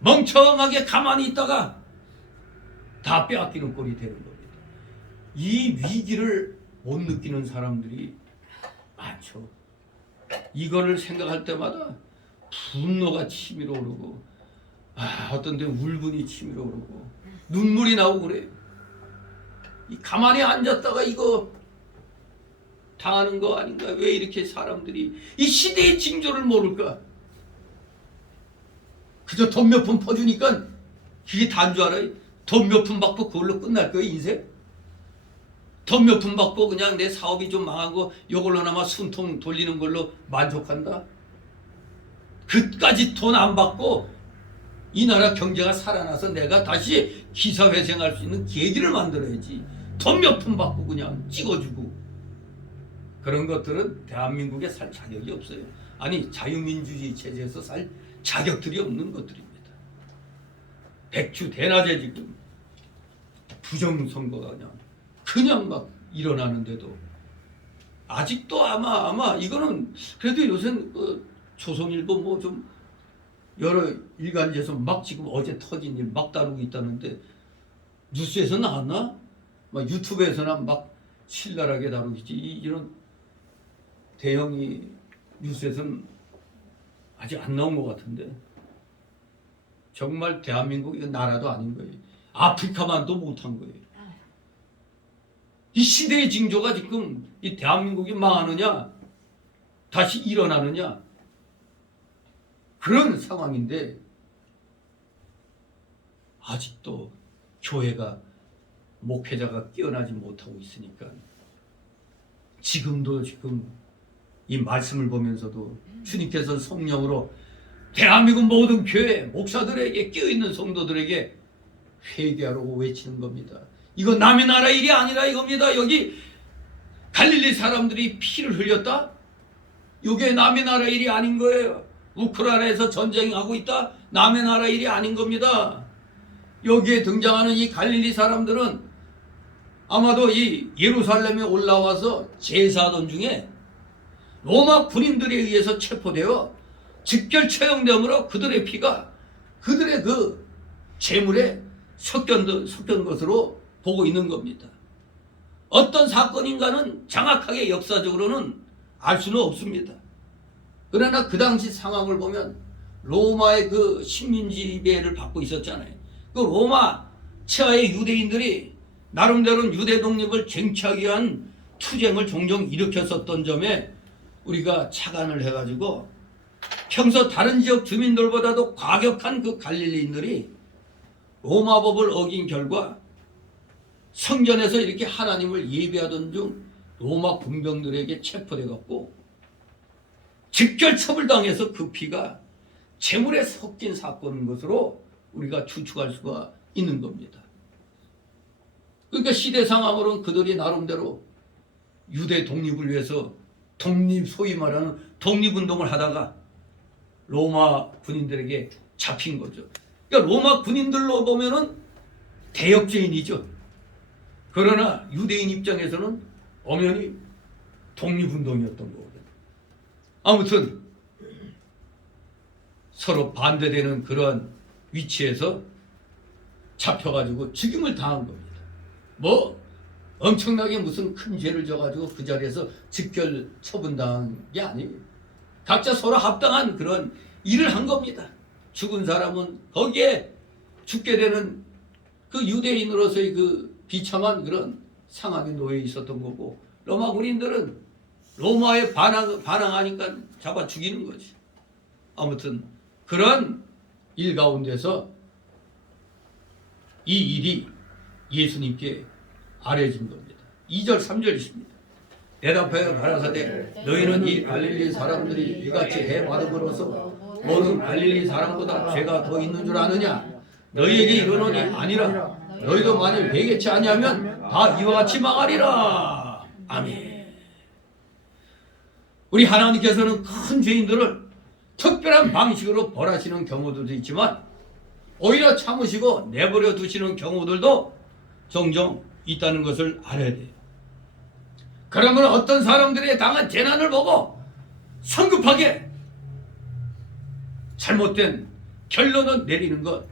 멍청하게 가만히 있다가 다 빼앗기는 꼴이 되는 겁니다. 이 위기를 못 느끼는 사람들이 많죠. 이거를 생각할 때마다 분노가 치밀어 오르고, 어떤 데는 울분이 치밀어 오르고 눈물이 나오고 그래요. 이 가만히 앉았다가 이거 당하는 거 아닌가? 왜 이렇게 사람들이 이 시대의 징조를 모를까? 그저 돈 몇 푼 퍼주니까 그게 다인 줄 알아요? 돈 몇 푼 받고 그걸로 끝날 거예요, 인생? 돈 몇 푼 받고 그냥 내 사업이 좀 망하고 이걸로나마 숨통 돌리는 걸로 만족한다? 그까지 돈 안 받고 이 나라 경제가 살아나서 내가 다시 기사회생할 수 있는 계기를 만들어야지. 돈 몇 푼 받고 그냥 찍어주고. 그런 것들은 대한민국에 살 자격이 없어요. 아니, 자유민주주의 체제에서 살 자격들이 없는 것들입니다. 백주 대낮에 지금 부정선거가 그냥 막 일어나는데도 아직도 아마 이거는 그래도 요새는 조선일보 뭐 좀 여러 일간지에서 막 지금 어제 터진 일 막 다루고 있다는데, 뉴스에서 나왔나? 막 유튜브에서나 막 신랄하게 다루겠지. 이런 대형이 뉴스에서는 아직 안 나온 것 같은데, 정말 대한민국 이건 나라도 아닌 거예요. 아프리카만도 못한 거예요. 이 시대의 징조가 지금 이 대한민국이 망하느냐 다시 일어나느냐 그런 상황인데, 아직도 교회가 목회자가 깨어나지 못하고 있으니까 지금도 지금 이 말씀을 보면서도 주님께서 성령으로 대한민국 모든 교회 목사들에게, 깨어있는 성도들에게 회개하라고 외치는 겁니다. 이거 남의 나라 일이 아니라 이겁니다. 여기 갈릴리 사람들이 피를 흘렸다? 이게 남의 나라 일이 아닌 거예요. 우크라이나에서 전쟁하고 있다? 남의 나라 일이 아닌 겁니다. 여기에 등장하는 이 갈릴리 사람들은 아마도 이 예루살렘에 올라와서 제사하던 중에 로마 군인들에 의해서 체포되어 직결 처형됨으로 그들의 피가 그들의 그 재물에 섞인 것으로 보고 있는 겁니다. 어떤 사건인가는 정확하게 역사적으로는 알 수는 없습니다. 그러나 그 당시 상황을 보면 로마의 그 식민지배를 받고 있었잖아요. 그 로마 치하의 유대인들이 나름대로 유대 독립을 쟁취하기 위한 투쟁을 종종 일으켰었던 점에 우리가 착안을 해가지고 평소 다른 지역 주민들보다도 과격한 그 갈릴리인들이 로마법을 어긴 결과 성전에서 이렇게 하나님을 예배하던 중 로마 군병들에게 체포돼 갖고 직결 처벌당해서 그 피가 재물에 섞인 사건인 것으로 우리가 추측할 수가 있는 겁니다. 그러니까 시대 상황으로는 그들이 나름대로 유대 독립을 위해서 소위 말하는 독립운동을 하다가 로마 군인들에게 잡힌 거죠. 그러니까 로마 군인들로 보면은 대역죄인이죠. 그러나 유대인 입장에서는 엄연히 독립운동이었던 거거든요. 아무튼 서로 반대되는 그러한 위치에서 잡혀가지고 죽임을 당한 겁니다. 뭐 엄청나게 무슨 큰 죄를 져가지고 그 자리에서 직결 처분당한 게 아니에요. 각자 서로 합당한 그런 일을 한 겁니다. 죽은 사람은 거기에 죽게 되는 그 유대인으로서의 그 비참한 그런 상황에 놓여 있었던 거고, 로마 군인들은 로마에 반항하니까 잡아 죽이는 거지. 아무튼 그런 일 가운데서 이 일이 예수님께 아래진 겁니다. 2절 3절 있습니다. 대답하여 가라사대 너희는 이 갈릴리 사람들이 이같이 해바름으로써 모든 갈릴리 사람보다 죄가 더 있는 줄 아느냐? 너희에게 이르노니 아니라. 너희도 만일 회개치 아니하면 다 이와 같이 망하리라. 아멘. 우리 하나님께서는 큰 죄인들을 특별한 방식으로 벌하시는 경우들도 있지만 오히려 참으시고 내버려 두시는 경우들도 종종 있다는 것을 알아야 돼요. 그러면 어떤 사람들이 당한 재난을 보고 성급하게 잘못된 결론을 내리는 것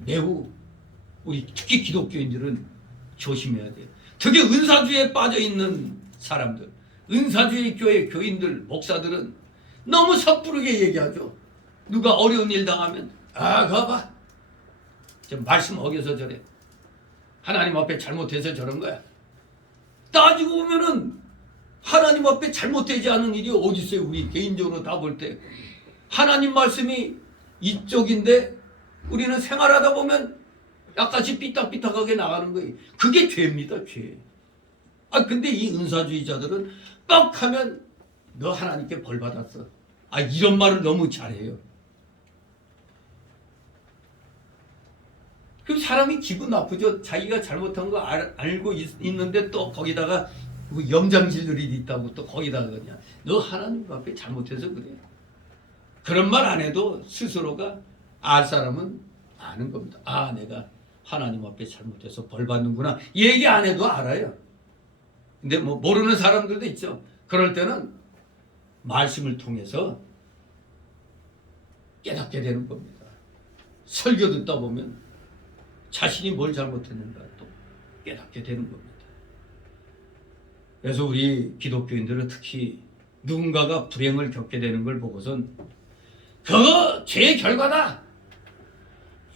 매우 우리 특히 기독교인들은 조심해야 돼요. 특히 은사주의에 빠져 있는 사람들, 은사주의 교회 교인들, 목사들은 너무 섣부르게 얘기하죠. 누가 어려운 일 당하면 가봐. 좀 말씀 어겨서 저래. 하나님 앞에 잘못해서 저런 거야. 따지고 보면은 하나님 앞에 잘못되지 않은 일이 어디 있어요? 우리 개인적으로 다 볼 때 하나님 말씀이 이쪽인데 우리는 생활하다 보면 약간씩 삐딱삐딱하게 나가는 거예요. 그게 죄입니다, 죄. 근데 이 은사주의자들은 뻑 하면 너 하나님께 벌 받았어. 이런 말을 너무 잘해요. 그럼 사람이 기분 나쁘죠. 자기가 잘못한 거 알고 있는데 또 거기다가 염장질들이 있다고 또 거기다가 그냥 너 하나님 앞에 잘못해서 그래. 그런 말 안 해도 스스로가 알 사람은 아는 겁니다. 내가 하나님 앞에 잘못해서 벌 받는구나. 얘기 안 해도 알아요. 근데 모르는 사람들도 있죠. 그럴 때는 말씀을 통해서 깨닫게 되는 겁니다. 설교 듣다 보면 자신이 뭘 잘못했는가 또 깨닫게 되는 겁니다. 그래서 우리 기독교인들은 특히 누군가가 불행을 겪게 되는 걸 보고선 그거 죄의 결과다.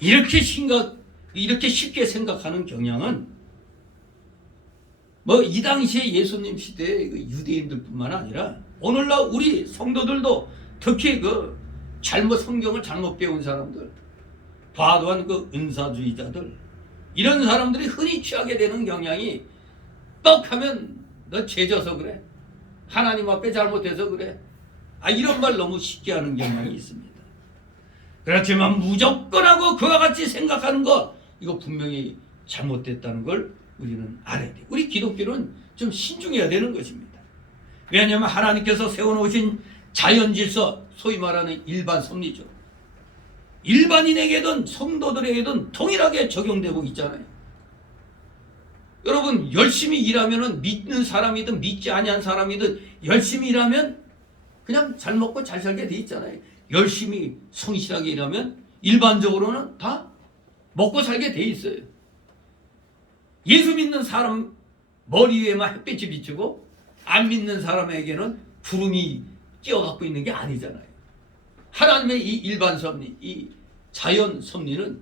이렇게 쉽게 생각하는 경향은 이 당시에 예수님 시대의 유대인들뿐만 아니라 오늘날 우리 성도들도 특히 잘못 성경을 잘못 배운 사람들, 과도한 은사주의자들 이런 사람들이 흔히 취하게 되는 경향이 뻑하면 너 죄져서 그래. 하나님 앞에 잘못해서 그래. 이런 말 너무 쉽게 하는 경향이 있습니다. 그렇지만 무조건 하고 그와 같이 생각하는 거 이거 분명히 잘못됐다는 걸 우리는 알아야 돼요. 우리 기독교는 좀 신중해야 되는 것입니다. 왜냐하면 하나님께서 세워놓으신 자연질서, 소위 말하는 일반 섭리죠. 일반인에게든 성도들에게든 동일하게 적용되고 있잖아요. 여러분 열심히 일하면 믿는 사람이든 믿지 아니한 사람이든 열심히 일하면 그냥 잘 먹고 잘 살게 돼 있잖아요. 열심히 성실하게 일하면 일반적으로는 다 먹고 살게 돼 있어요. 예수 믿는 사람 머리 위에만 햇빛이 비추고 안 믿는 사람에게는 구름이 끼어갖고 있는 게 아니잖아요. 하나님의 이 일반 섭리, 이 자연 섭리는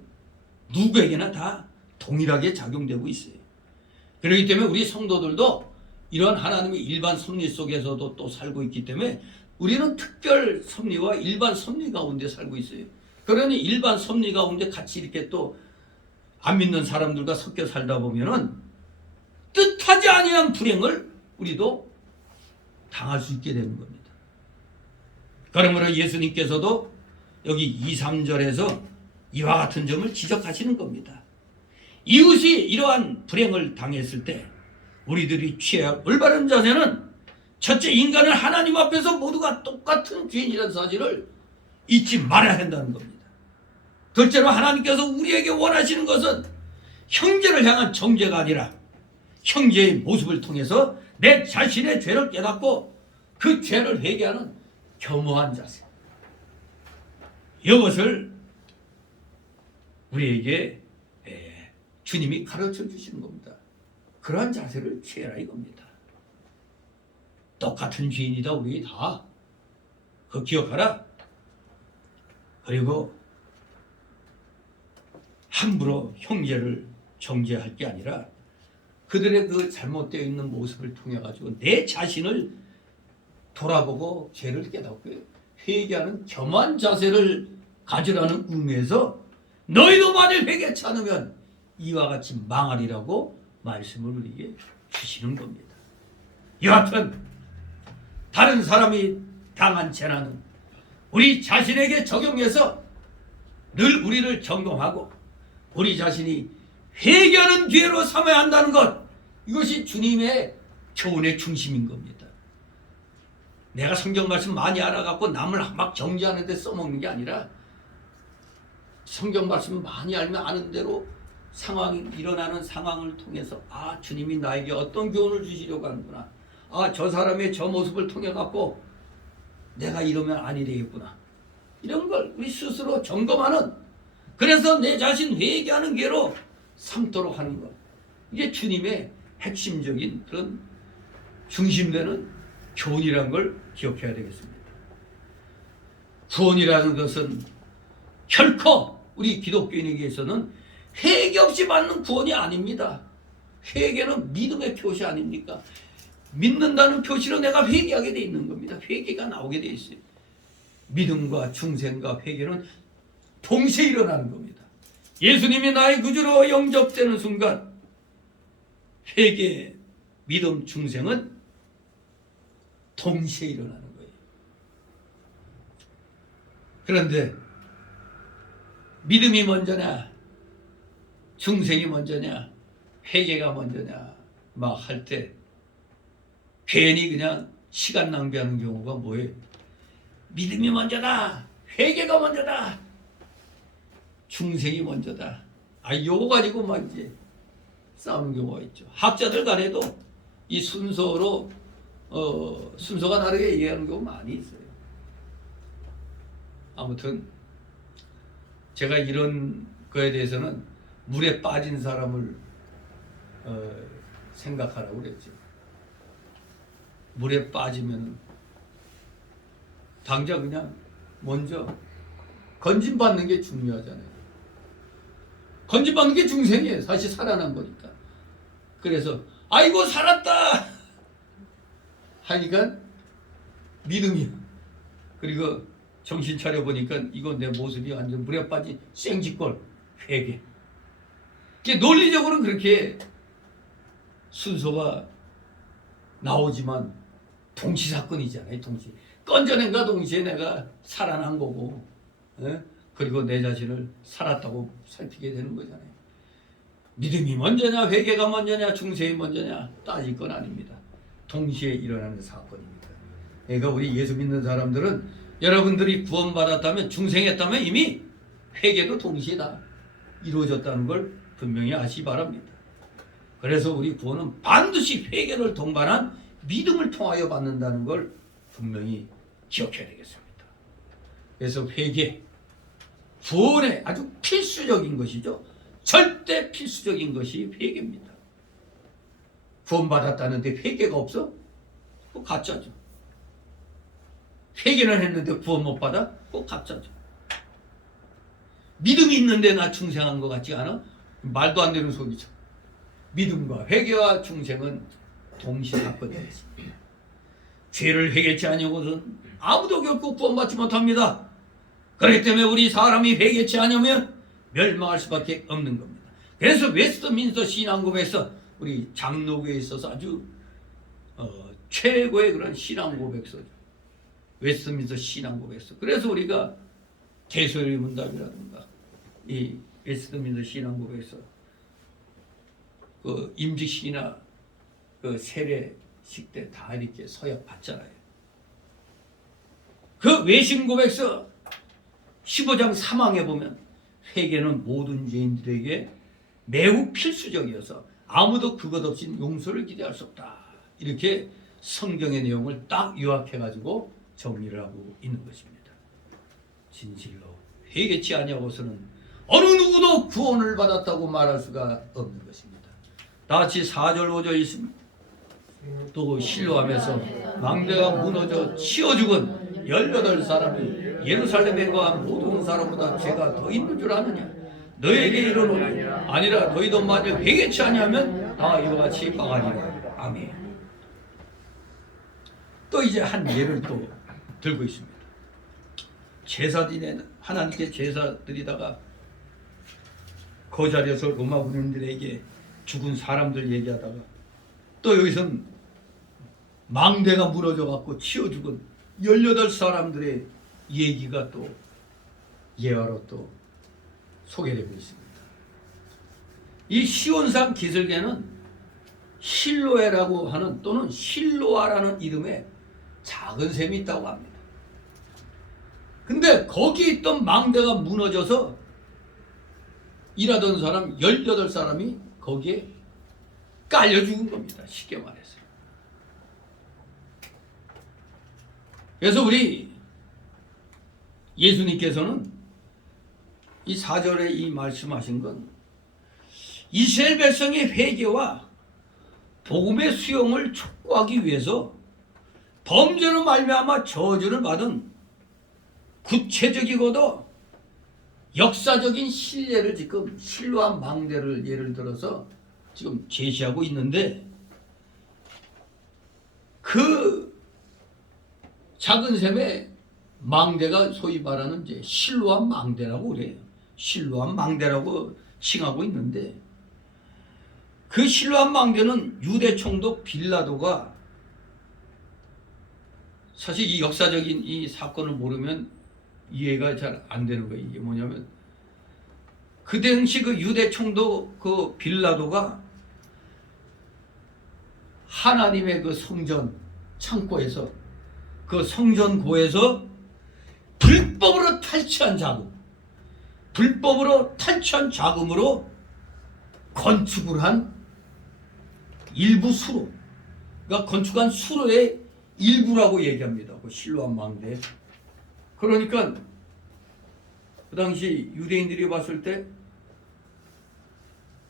누구에게나 다 동일하게 작용되고 있어요. 그렇기 때문에 우리 성도들도 이런 하나님의 일반 섭리 속에서도 또 살고 있기 때문에 우리는 특별 섭리와 일반 섭리 가운데 살고 있어요. 그러니 일반 섭리 가운데 같이 이렇게 또 안 믿는 사람들과 섞여 살다 보면은 뜻하지 아니한 불행을 우리도 당할 수 있게 되는 겁니다. 그러므로 예수님께서도 여기 2, 3절에서 이와 같은 점을 지적하시는 겁니다. 이웃이 이러한 불행을 당했을 때 우리들이 취해야 할 올바른 자세는 첫째, 인간은 하나님 앞에서 모두가 똑같은 죄인이라는 사실을 잊지 말아야 한다는 겁니다. 둘째로 하나님께서 우리에게 원하시는 것은 형제를 향한 정죄가 아니라 형제의 모습을 통해서 내 자신의 죄를 깨닫고 그 죄를 회개하는 겸허한 자세. 이것을 우리에게 주님이 가르쳐 주시는 겁니다. 그러한 자세를 취해라 이겁니다. 똑같은 죄인이다 우리 다. 그거 기억하라. 그리고 함부로 형제를 정죄할 게 아니라 그들의 그 잘못되어 있는 모습을 통해 가지고 내 자신을 돌아보고 죄를 깨닫고 회개하는 겸한 자세를 가지라는 의미에서 너희도 만일 회개치 않으면 이와 같이 망하리라고 말씀을 우리에게 주시는 겁니다. 여하튼 다른 사람이 당한 재난은 우리 자신에게 적용해서 늘 우리를 점검하고 우리 자신이 회개하는 기회로 삼아야 한다는 것, 이것이 주님의 교훈의 중심인 겁니다. 내가 성경 말씀 많이 알아갖고 남을 막 정죄하는 데 써먹는 게 아니라 성경 말씀 많이 알면 아는 대로 상황이 일어나는 상황을 통해서 주님이 나에게 어떤 교훈을 주시려고 하는구나. 저 사람의 저 모습을 통해 갖고 내가 이러면 아니 되겠구나. 이런 걸 우리 스스로 점검하는, 그래서 내 자신 회개하는 기회로 삼도록 하는 것. 이게 주님의 핵심적인 그런 중심되는 교훈이라는 걸 기억해야 되겠습니다. 구원이라는 것은 결코 우리 기독교인에게서는 회개 없이 받는 구원이 아닙니다. 회개는 믿음의 표시 아닙니까? 믿는다는 표시로 내가 회개하게 돼 있는 겁니다. 회개가 나오게 돼 있어요. 믿음과 중생과 회개는 동시에 일어나는 겁니다. 예수님이 나의 구주로 영접되는 순간 회개, 믿음, 중생은 동시에 일어나는 거예요. 그런데 믿음이 먼저냐, 중생이 먼저냐, 회개가 먼저냐 막 할 때 괜히 그냥 시간 낭비하는 경우가 뭐예요? 믿음이 먼저다, 회개가 먼저다, 중생이 먼저다. 요거 가지고 막 이제 싸우는 경우가 있죠. 학자들 간에도 이 순서로 순서가 다르게 이해하는 경우 많이 있어요. 아무튼 제가 이런 거에 대해서는 물에 빠진 사람을 생각하라고 그랬죠. 물에 빠지면 당장 그냥 먼저 건진받는 게 중요하잖아요. 건진받는 게 중생이에요. 사실 살아난 거니까. 그래서 아이고 살았다 하니까 믿음이, 그리고 정신 차려 보니까 이거 내 모습이 완전 물에 빠진 생쥐꼴 회개. 이게 논리적으로는 그렇게 순서가 나오지만 동시사건이잖아요. 동시 건져낸과 동시에 내가 살아난 거고, 그리고 내 자신을 살았다고 살피게 되는 거잖아요. 믿음이 먼저냐, 회개가 먼저냐, 중생이 먼저냐 따질 건 아닙니다. 동시에 일어나는 사건입니다. 그러니까 우리 예수 믿는 사람들은 여러분들이 구원받았다면, 중생했다면 이미 회개도 동시에 다 이루어졌다는 걸 분명히 아시기 바랍니다. 그래서 우리 구원은 반드시 회개를 동반한 믿음을 통하여 받는다는 걸 분명히 기억해야 되겠습니다. 그래서 회개, 구원의 아주 필수적인 것이죠. 절대 필수적인 것이 회개입니다. 구원받았다는데 회개가 없어? 그거 가짜죠. 회개는 했는데 구원 못 받아? 그거 가짜죠. 믿음이 있는데 나 중생한 것 같지 않아? 말도 안 되는 소리죠. 믿음과 회개와 중생은 동시사건입니다. 죄를 회개치 아니하고는 아무도 결코 구원받지 못합니다. 그렇기 때문에 우리 사람이 회개치 않으면 멸망할 수밖에 없는 겁니다. 그래서 웨스트민스터 신앙고백서, 우리 장로교에 있어서 아주 최고의 그런 신앙고백서죠. 웨스트민스터 신앙고백서. 그래서 우리가 대소의 문답이라든가 이 웨스트민스터 신앙고백서, 그 임직식이나 그 세례식 때 다 이렇게 서약 받잖아요. 그 외신고백서 15장 3항에 보면 회개는 모든 죄인들에게 매우 필수적이어서 아무도 그것 없이 용서를 기대할 수 없다. 이렇게 성경의 내용을 딱 요약해가지고 정리를 하고 있는 것입니다. 진실로 회개치 아니하고서는 어느 누구도 구원을 받았다고 말할 수가 없는 것입니다. 다 같이 4절 5절 있습니다. 또 실로하면서 망대가 무너져 치워 죽은 18사람이 예루살렘에 거한 모든 사람보다 죄가 더 있는 줄 아느냐? 너에게 이르노니 아니라 너희도 만일 회개치 아니하면 다 이와 같이 망하리라. 아멘. 또 이제 한 예를 또 들고 있습니다. 제사드리는 하나님께 제사 드리다가 그 자리에서 로마 군인들에게 죽은 사람들 얘기하다가 또 여기선 망대가 무너져 갖고 치워 죽은 18사람들의 얘기가 또 예화로 또 소개되고 있습니다. 이 시온산 기슭에는 실로에라고 하는 또는 실로아라는 이름의 작은 샘이 있다고 합니다. 근데 거기 있던 망대가 무너져서 일하던 사람 18사람이 거기에 깔려 죽은 겁니다. 쉽게 말해서. 그래서 우리 예수님께서는 이 4절에 이 말씀하신 건 이스라엘 백성의 회개와 복음의 수용을 촉구하기 위해서 범죄로 말미암아 저주를 받은 구체적이고도 역사적인 신뢰를 지금 실로암 망대를 예를 들어서 지금 제시하고 있는데, 그 작은 샘의 망대가 소위 말하는 이제 실로암 망대라고 그래요. 실로암 망대라고 칭하고 있는데, 그 실로암 망대는 유대 총독 빌라도가, 사실 이 역사적인 이 사건을 모르면 이해가 잘 안 되는 거예요. 이게 뭐냐면 그 당시 그 유대 총독 그 빌라도가 하나님의 그 성전 창고에서, 그 성전고에서 불법으로 탈취한 자금으로 건축을 한 일부 수로, 그러니까 건축한 수로의 일부라고 얘기합니다. 그 실로암 망대. 그러니까 그 당시 유대인들이 봤을 때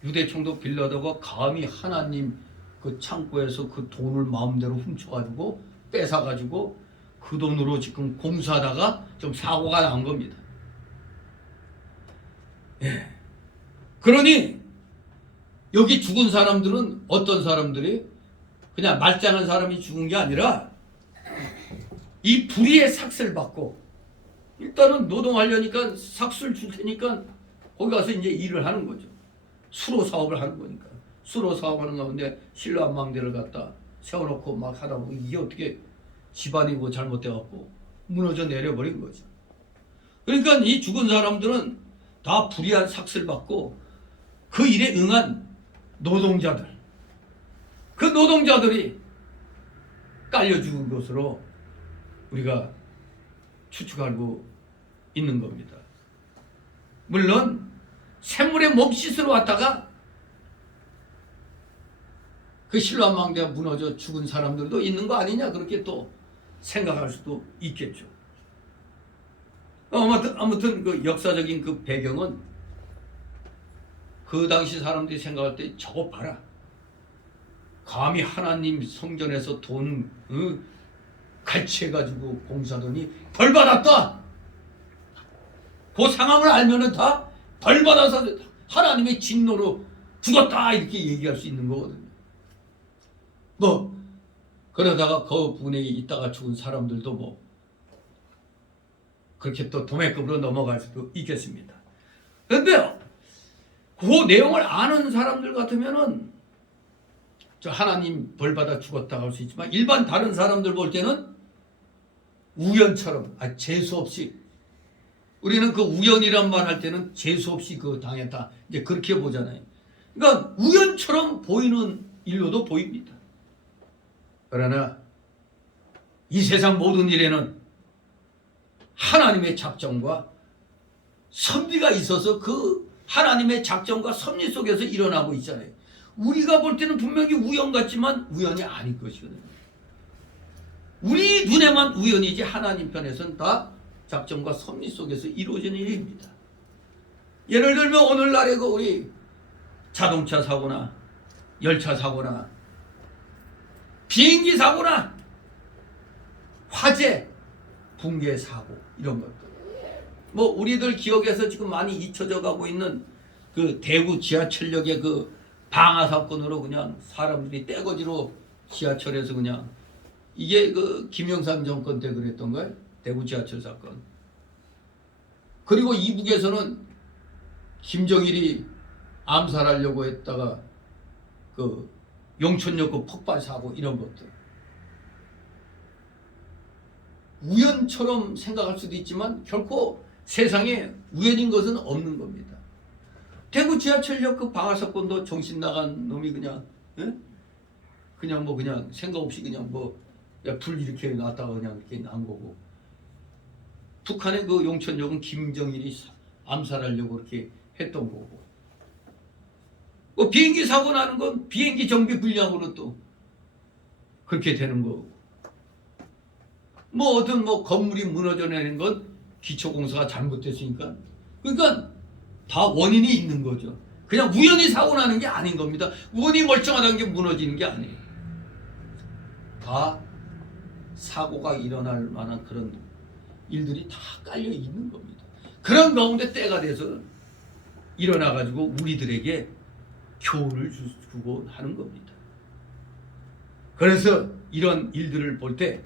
유대 총독 빌라도가 감히 하나님 그 창고에서 그 돈을 마음대로 훔쳐가지고 뺏어가지고 그 돈으로 지금 공사하다가 좀 사고가 난 겁니다. 예. 그러니 여기 죽은 사람들은 어떤 사람들이 그냥 말짱한 사람이 죽은 게 아니라 이 불의의 삭슬 받고, 일단은 노동하려니까 삭슬 줄 테니까 거기 가서 이제 일을 하는 거죠. 수로 사업을 하는 거니까. 수로 사업하는 가운데 실로암 망대를 갖다 세워놓고 막 하다 보면 이게 어떻게 집안이 뭐 잘못돼갖고 무너져 내려버린 거죠. 그러니까 이 죽은 사람들은 다 불의한 삭슬 받고 그 일에 응한 노동자들, 그 노동자들이 깔려 죽은 것으로 우리가 추측하고 있는 겁니다. 물론 샘물에 몸 씻으러 왔다가 그 실로암 망대가 무너져 죽은 사람들도 있는 거 아니냐, 그렇게 또 생각할 수도 있겠죠. 아무튼 그 역사적인 그 배경은 그 당시 사람들이 생각할 때 저거 봐라, 감히 하나님 성전에서 돈 갈취해가지고 공사하더니 벌받았다. 그 상황을 알면은 다 벌받아서 하나님의 진노로 죽었다 이렇게 얘기할 수 있는 거거든요. 뭐 그러다가 그 부분에 있다가 죽은 사람들도 뭐 그렇게 또 도매급으로 넘어갈 수도 있겠습니다. 그런데 그 내용을 아는 사람들 같으면은 저 하나님 벌받아 죽었다 할 수 있지만, 일반 다른 사람들 볼 때는 우연처럼 재수 없이, 우리는 그 우연이란 말 할 때는 재수 없이 그 당했다 이제 그렇게 보잖아요. 그러니까 우연처럼 보이는 일로도 보입니다. 그러나 이 세상 모든 일에는 하나님의 작정과 섭리가 있어서 그 하나님의 작정과 섭리 속에서 일어나고 있잖아요. 우리가 볼 때는 분명히 우연 같지만 우연이 아닐 것이거든요. 우리 눈에만 우연이지 하나님 편에서는 다 작정과 섭리 속에서 이루어지는 일입니다. 예를 들면 오늘날의 그 우리 자동차 사고나 열차 사고나 비행기 사고나 화재, 붕괴 사고 이런 것들, 뭐 우리들 기억에서 지금 많이 잊혀져 가고 있는 그 대구 지하철역의 그 방화 사건으로 그냥 사람들이 떼거지로 지하철에서 그냥, 이게 그 김영삼 정권 때 그랬던 거예요. 대구 지하철 사건. 그리고 이북에서는 김정일이 암살하려고 했다가 그 용천역 그 폭발 사고 이런 것들 우연처럼 생각할 수도 있지만 결코 세상에 우연인 것은 없는 겁니다. 대구 지하철역 그 방화 사건도 정신 나간 놈이 그냥 예? 그냥 뭐 그냥 생각 없이 그냥 뭐 불 이렇게 놨다가 그냥 이렇게 난 거고, 북한의 그 용천역은 김정일이 암살하려고 그렇게 했던 거고, 뭐 비행기 사고 나는 건 비행기 정비 불량으로 또 그렇게 되는 거고, 뭐 어떤 뭐 건물이 무너져 내는 건 기초공사가 잘못됐으니까, 그러니까 다 원인이 있는 거죠. 그냥 우연히 사고 나는 게 아닌 겁니다. 운이 멀쩡하다는 게 무너지는 게 아니에요. 다 사고가 일어날 만한 그런 일들이 다 깔려 있는 겁니다. 그런 가운데 때가 돼서 일어나 가지고 우리들에게 교훈을 주고 하는 겁니다. 그래서 이런 일들을 볼 때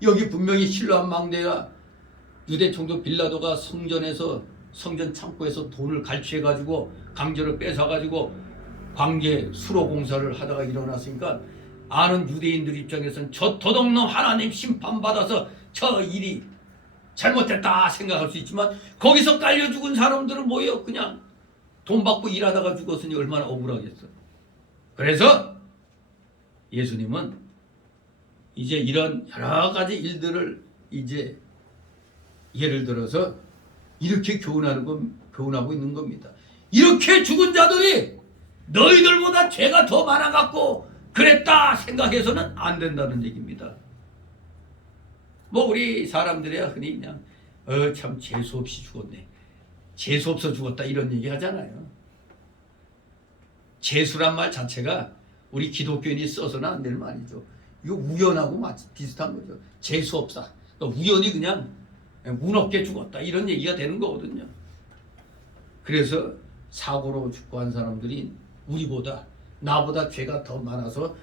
여기 분명히 실로암 망대가 유대 총독 빌라도가 성전 창고에서 돈을 갈취해 가지고 강제로 뺏어 가지고 광계 수로 공사를 하다가 일어났으니까, 아는 유대인들 입장에서는 저 도둑놈 하나님 심판받아서 저 일이 잘못됐다 생각할 수 있지만, 거기서 깔려 죽은 사람들은 뭐예요? 그냥 돈 받고 일하다가 죽었으니 얼마나 억울하겠어. 그래서 예수님은 이제 이런 여러 가지 일들을 이제 예를 들어서 이렇게 교훈하고 있는 겁니다. 이렇게 죽은 자들이 너희들보다 죄가 더 많아갖고 그랬다 생각해서는 안 된다는 얘기입니다. 뭐 우리 사람들이야 흔히 그냥 참 재수 없이 죽었네, 재수 없어 죽었다 이런 얘기 하잖아요. 재수란 말 자체가 우리 기독교인이 써서는 안 될 말이죠. 이거 우연하고 비슷한 거죠. 재수 없다, 그러니까 우연히 그냥 운 없게 죽었다 이런 얘기가 되는 거거든요. 그래서 사고로 죽고 한 사람들이 나보다 죄가 더 많아서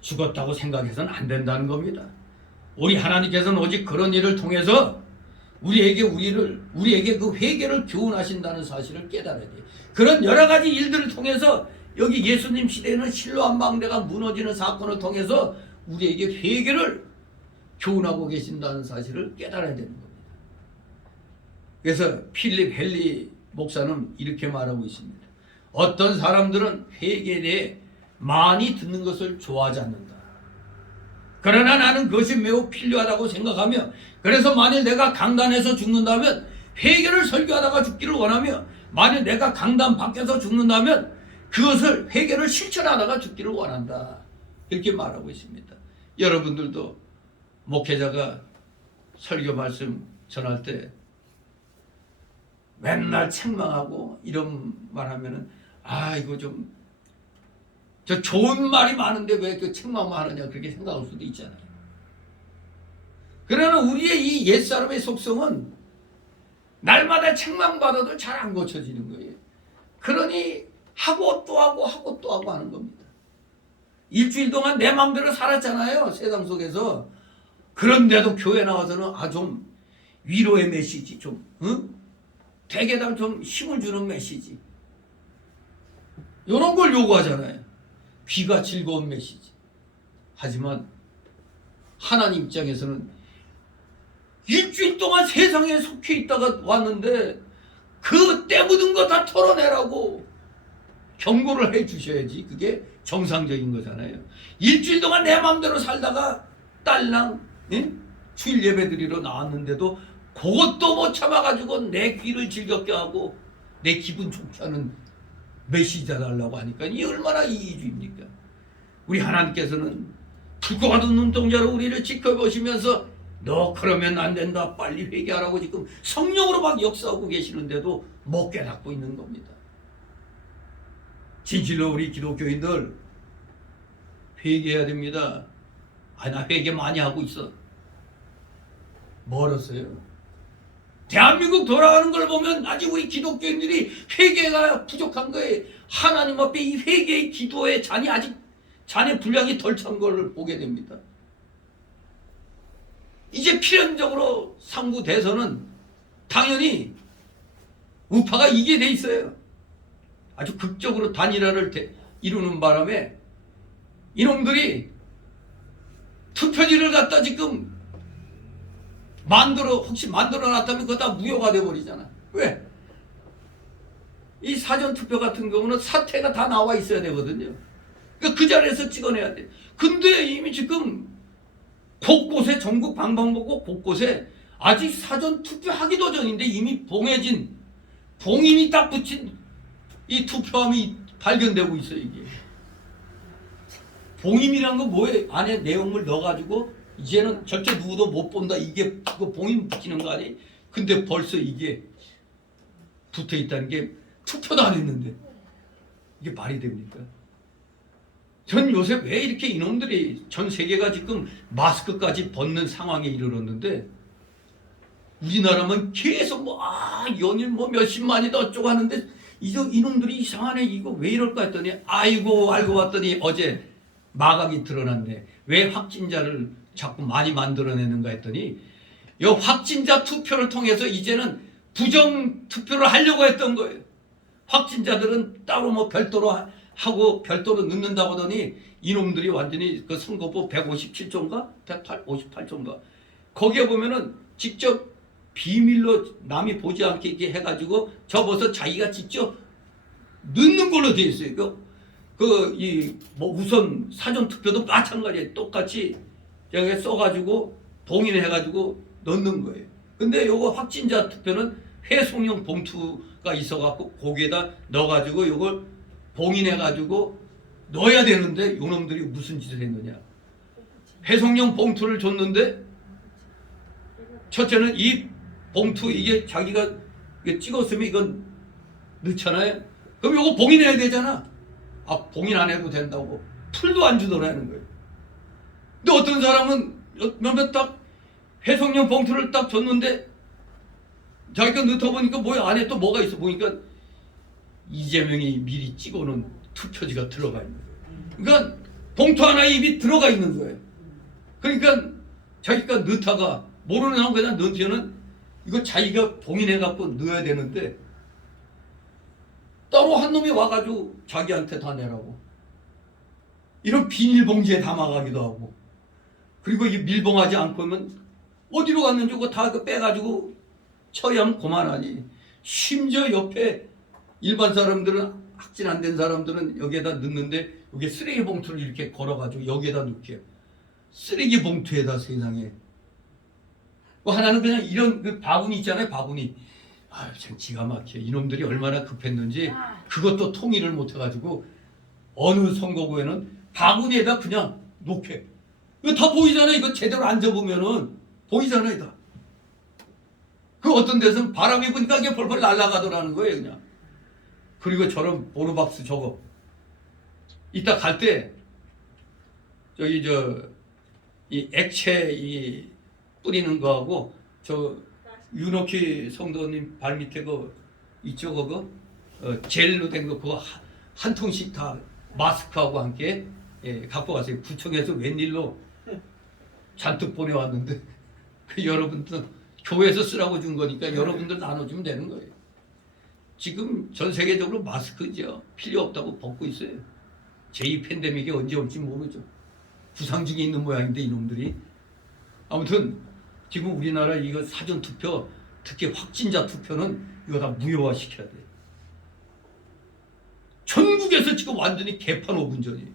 죽었다고 생각해서는 안 된다는 겁니다. 우리 하나님께서는 오직 그런 일을 통해서 우리에게 그 회개를 교훈하신다는 사실을 깨달아야 돼요. 그런 여러 가지 일들을 통해서 여기 예수님 시대에는 실로암 망대가 무너지는 사건을 통해서 우리에게 회개를 교훈하고 계신다는 사실을 깨달아야 되는 겁니다. 그래서 필립 헨리 목사는 이렇게 말하고 있습니다. 어떤 사람들은 회개에 대해 많이 듣는 것을 좋아하지 않는다. 그러나 나는 그것이 매우 필요하다고 생각하며, 그래서 만일 내가 강단에서 죽는다면 회개를 설교하다가 죽기를 원하며, 만일 내가 강단 밖에서 죽는다면 그것을 회개를 실천하다가 죽기를 원한다. 이렇게 말하고 있습니다. 여러분들도 목회자가 설교 말씀 전할 때 맨날 책망하고 이런 말 하면은 이거 저 좋은 말이 많은데 왜 그 책망만 하느냐 그렇게 생각할 수도 있잖아요. 그러나 우리의 이 옛사람의 속성은 날마다 책망받아도 잘 안 고쳐지는 거예요. 그러니 하고 또 하고 하는 겁니다. 일주일 동안 내 마음대로 살았잖아요, 세상 속에서. 그런데도 교회 나와서는 좀 위로의 메시지, 대개당 좀 힘을 주는 메시지, 이런 걸 요구하잖아요. 귀가 즐거운 메시지. 하지만 하나님 입장에서는 일주일 동안 세상에 속해 있다가 왔는데 그 때 묻은 거 다 털어내라고 경고를 해 주셔야지 그게 정상적인 거잖아요. 일주일 동안 내 마음대로 살다가 딸랑 주일 예배 드리러 나왔는데도 그것도 못 참아가지고 내 귀를 즐겁게 하고 내 기분 좋게 하는 메시지 달라고 하니까 이 얼마나 이기주의입니까? 우리 하나님께서는 불과 같은 눈동자로 우리를 지켜보시면서 너 그러면 안 된다, 빨리 회개하라고 지금 성령으로 막 역사하고 계시는데도 못 깨닫고 있는 겁니다. 진실로 우리 기독교인들 회개해야 됩니다. 나 회개 많이 하고 있어. 멀었어요. 대한민국 돌아가는 걸 보면 아직 우리 기독교인들이 회개가 부족한 거예요. 하나님 앞에 이 회개의 기도의 잔의 분량이 덜 찬 걸 보게 됩니다. 이제 필연적으로 상부 대선은 당연히 우파가 이기게 돼 있어요. 아주 극적으로 단일화를 이루는 바람에 이놈들이 투표지를 갖다 지금 혹시 만들어 놨다면 그거 다 무효가 돼 버리잖아. 왜? 이 사전 투표 같은 경우는 사태가 다 나와 있어야 되거든요. 그러니까 그 자리에서 찍어내야 돼. 근데 이미 지금 곳곳에 전국 방방곡곡 곳곳에 아직 사전 투표하기도 전인데 이미 봉인이 딱 붙인 이 투표함이 발견되고 있어요. 이게 봉인이란 건 뭐예요? 안에 내용을 넣어가지고 이제는 절대 누구도 못 본다. 이게 그거 봉인 붙이는 거 아니? 근데 벌써 이게 붙어 있다는 게 투표도 안 했는데 이게 말이 됩니까? 전 요새 왜 이렇게 이놈들이 전 세계가 지금 마스크까지 벗는 상황에 이르렀는데 우리나라만 계속 연일 몇십만이다 어쩌고 하는데 이놈들이 이상하네. 이거 왜 이럴까 했더니 아이고 알고 봤더니 어제 마각이 드러났네. 왜 확진자를 자꾸 많이 만들어내는가 했더니 이 확진자 투표를 통해서 이제는 부정 투표를 하려고 했던 거예요. 확진자들은 따로 뭐 별도로 하고 별도로 넣는다고 하더니 이놈들이 완전히 그 선거법 157조인가 158조인가 거기에 보면은 직접 비밀로 남이 보지 않게 이렇게 해가지고 접어서 자기가 직접 넣는 걸로 되어 있어요. 우선 사전 투표도 마찬가지예요. 똑같이 여기 써가지고 봉인해가지고 넣는 거예요. 근데 요거 확진자 투표는 회송용 봉투가 있어갖고 거기에다 넣어가지고 요걸 봉인해가지고 넣어야 되는데 요놈들이 무슨 짓을 했느냐. 회송용 봉투를 줬는데 첫째는 이 봉투 이게 자기가 찍었으면 이건 넣잖아요. 그럼 요거 봉인해야 되잖아. 봉인 안 해도 된다고 풀도 안 주더라는 거예요. 근데 어떤 사람은 몇몇 딱 회송용 봉투를 딱 줬는데 자기가 넣어보니까 뭐야 안에 또 뭐가 있어 보니까 이재명이 미리 찍어놓은 투표지가 들어가 있는 거예요. 그러니까 봉투 하나에 이미 들어가 있는 거예요. 그러니까 자기가 넣다가 모르는 사람 그냥 넣으면은 이거 자기가 봉인해갖고 넣어야 되는데 따로 한 놈이 와가지고 자기한테 다 내라고 이런 비닐봉지에 담아가기도 하고 그리고 이 밀봉하지 않고 하면 어디로 갔는지 그거 다 빼가지고 처리하면 그만하니 심지어 옆에 일반 사람들은 확진 안 된 사람들은 여기에다 넣는데 여기 쓰레기 봉투를 이렇게 걸어가지고 여기에다 넣게 쓰레기 봉투에다 세상에 하나는 그냥 이런 그 바구니 있잖아요. 바구니 참 기가 막혀. 이놈들이 얼마나 급했는지 그것도 통일을 못해가지고 어느 선거구에는 바구니에다 그냥 놓게 이거 다 보이잖아요. 이거 제대로 앉아보면은 보이잖아요. 다. 그 어떤 데서는 바람이 부니까 이게 펄펄 날아가더라는 거예요. 그냥. 그리고 저런 보르박스 저거 이따 갈 때 저기 이 액체 이 뿌리는 거하고 저 윤옥희 성도님 발 밑에 이쪽 젤로 된 거 그거 한 통씩 다 마스크하고 함께 갖고 가세요. 구청에서 웬일로 잔뜩 보내왔는데 여러분들 교회에서 쓰라고 준 거니까 여러분들 나눠주면 되는 거예요. 지금 전 세계적으로 마스크죠. 필요 없다고 벗고 있어요. 제2 팬데믹이 언제 올지 모르죠. 부상증이 있는 모양인데 이놈들이. 아무튼 지금 우리나라 이거 사전투표 특히 확진자 투표는 이거 다 무효화 시켜야 돼. 전국에서 지금 완전히 개판 5분 전이에요.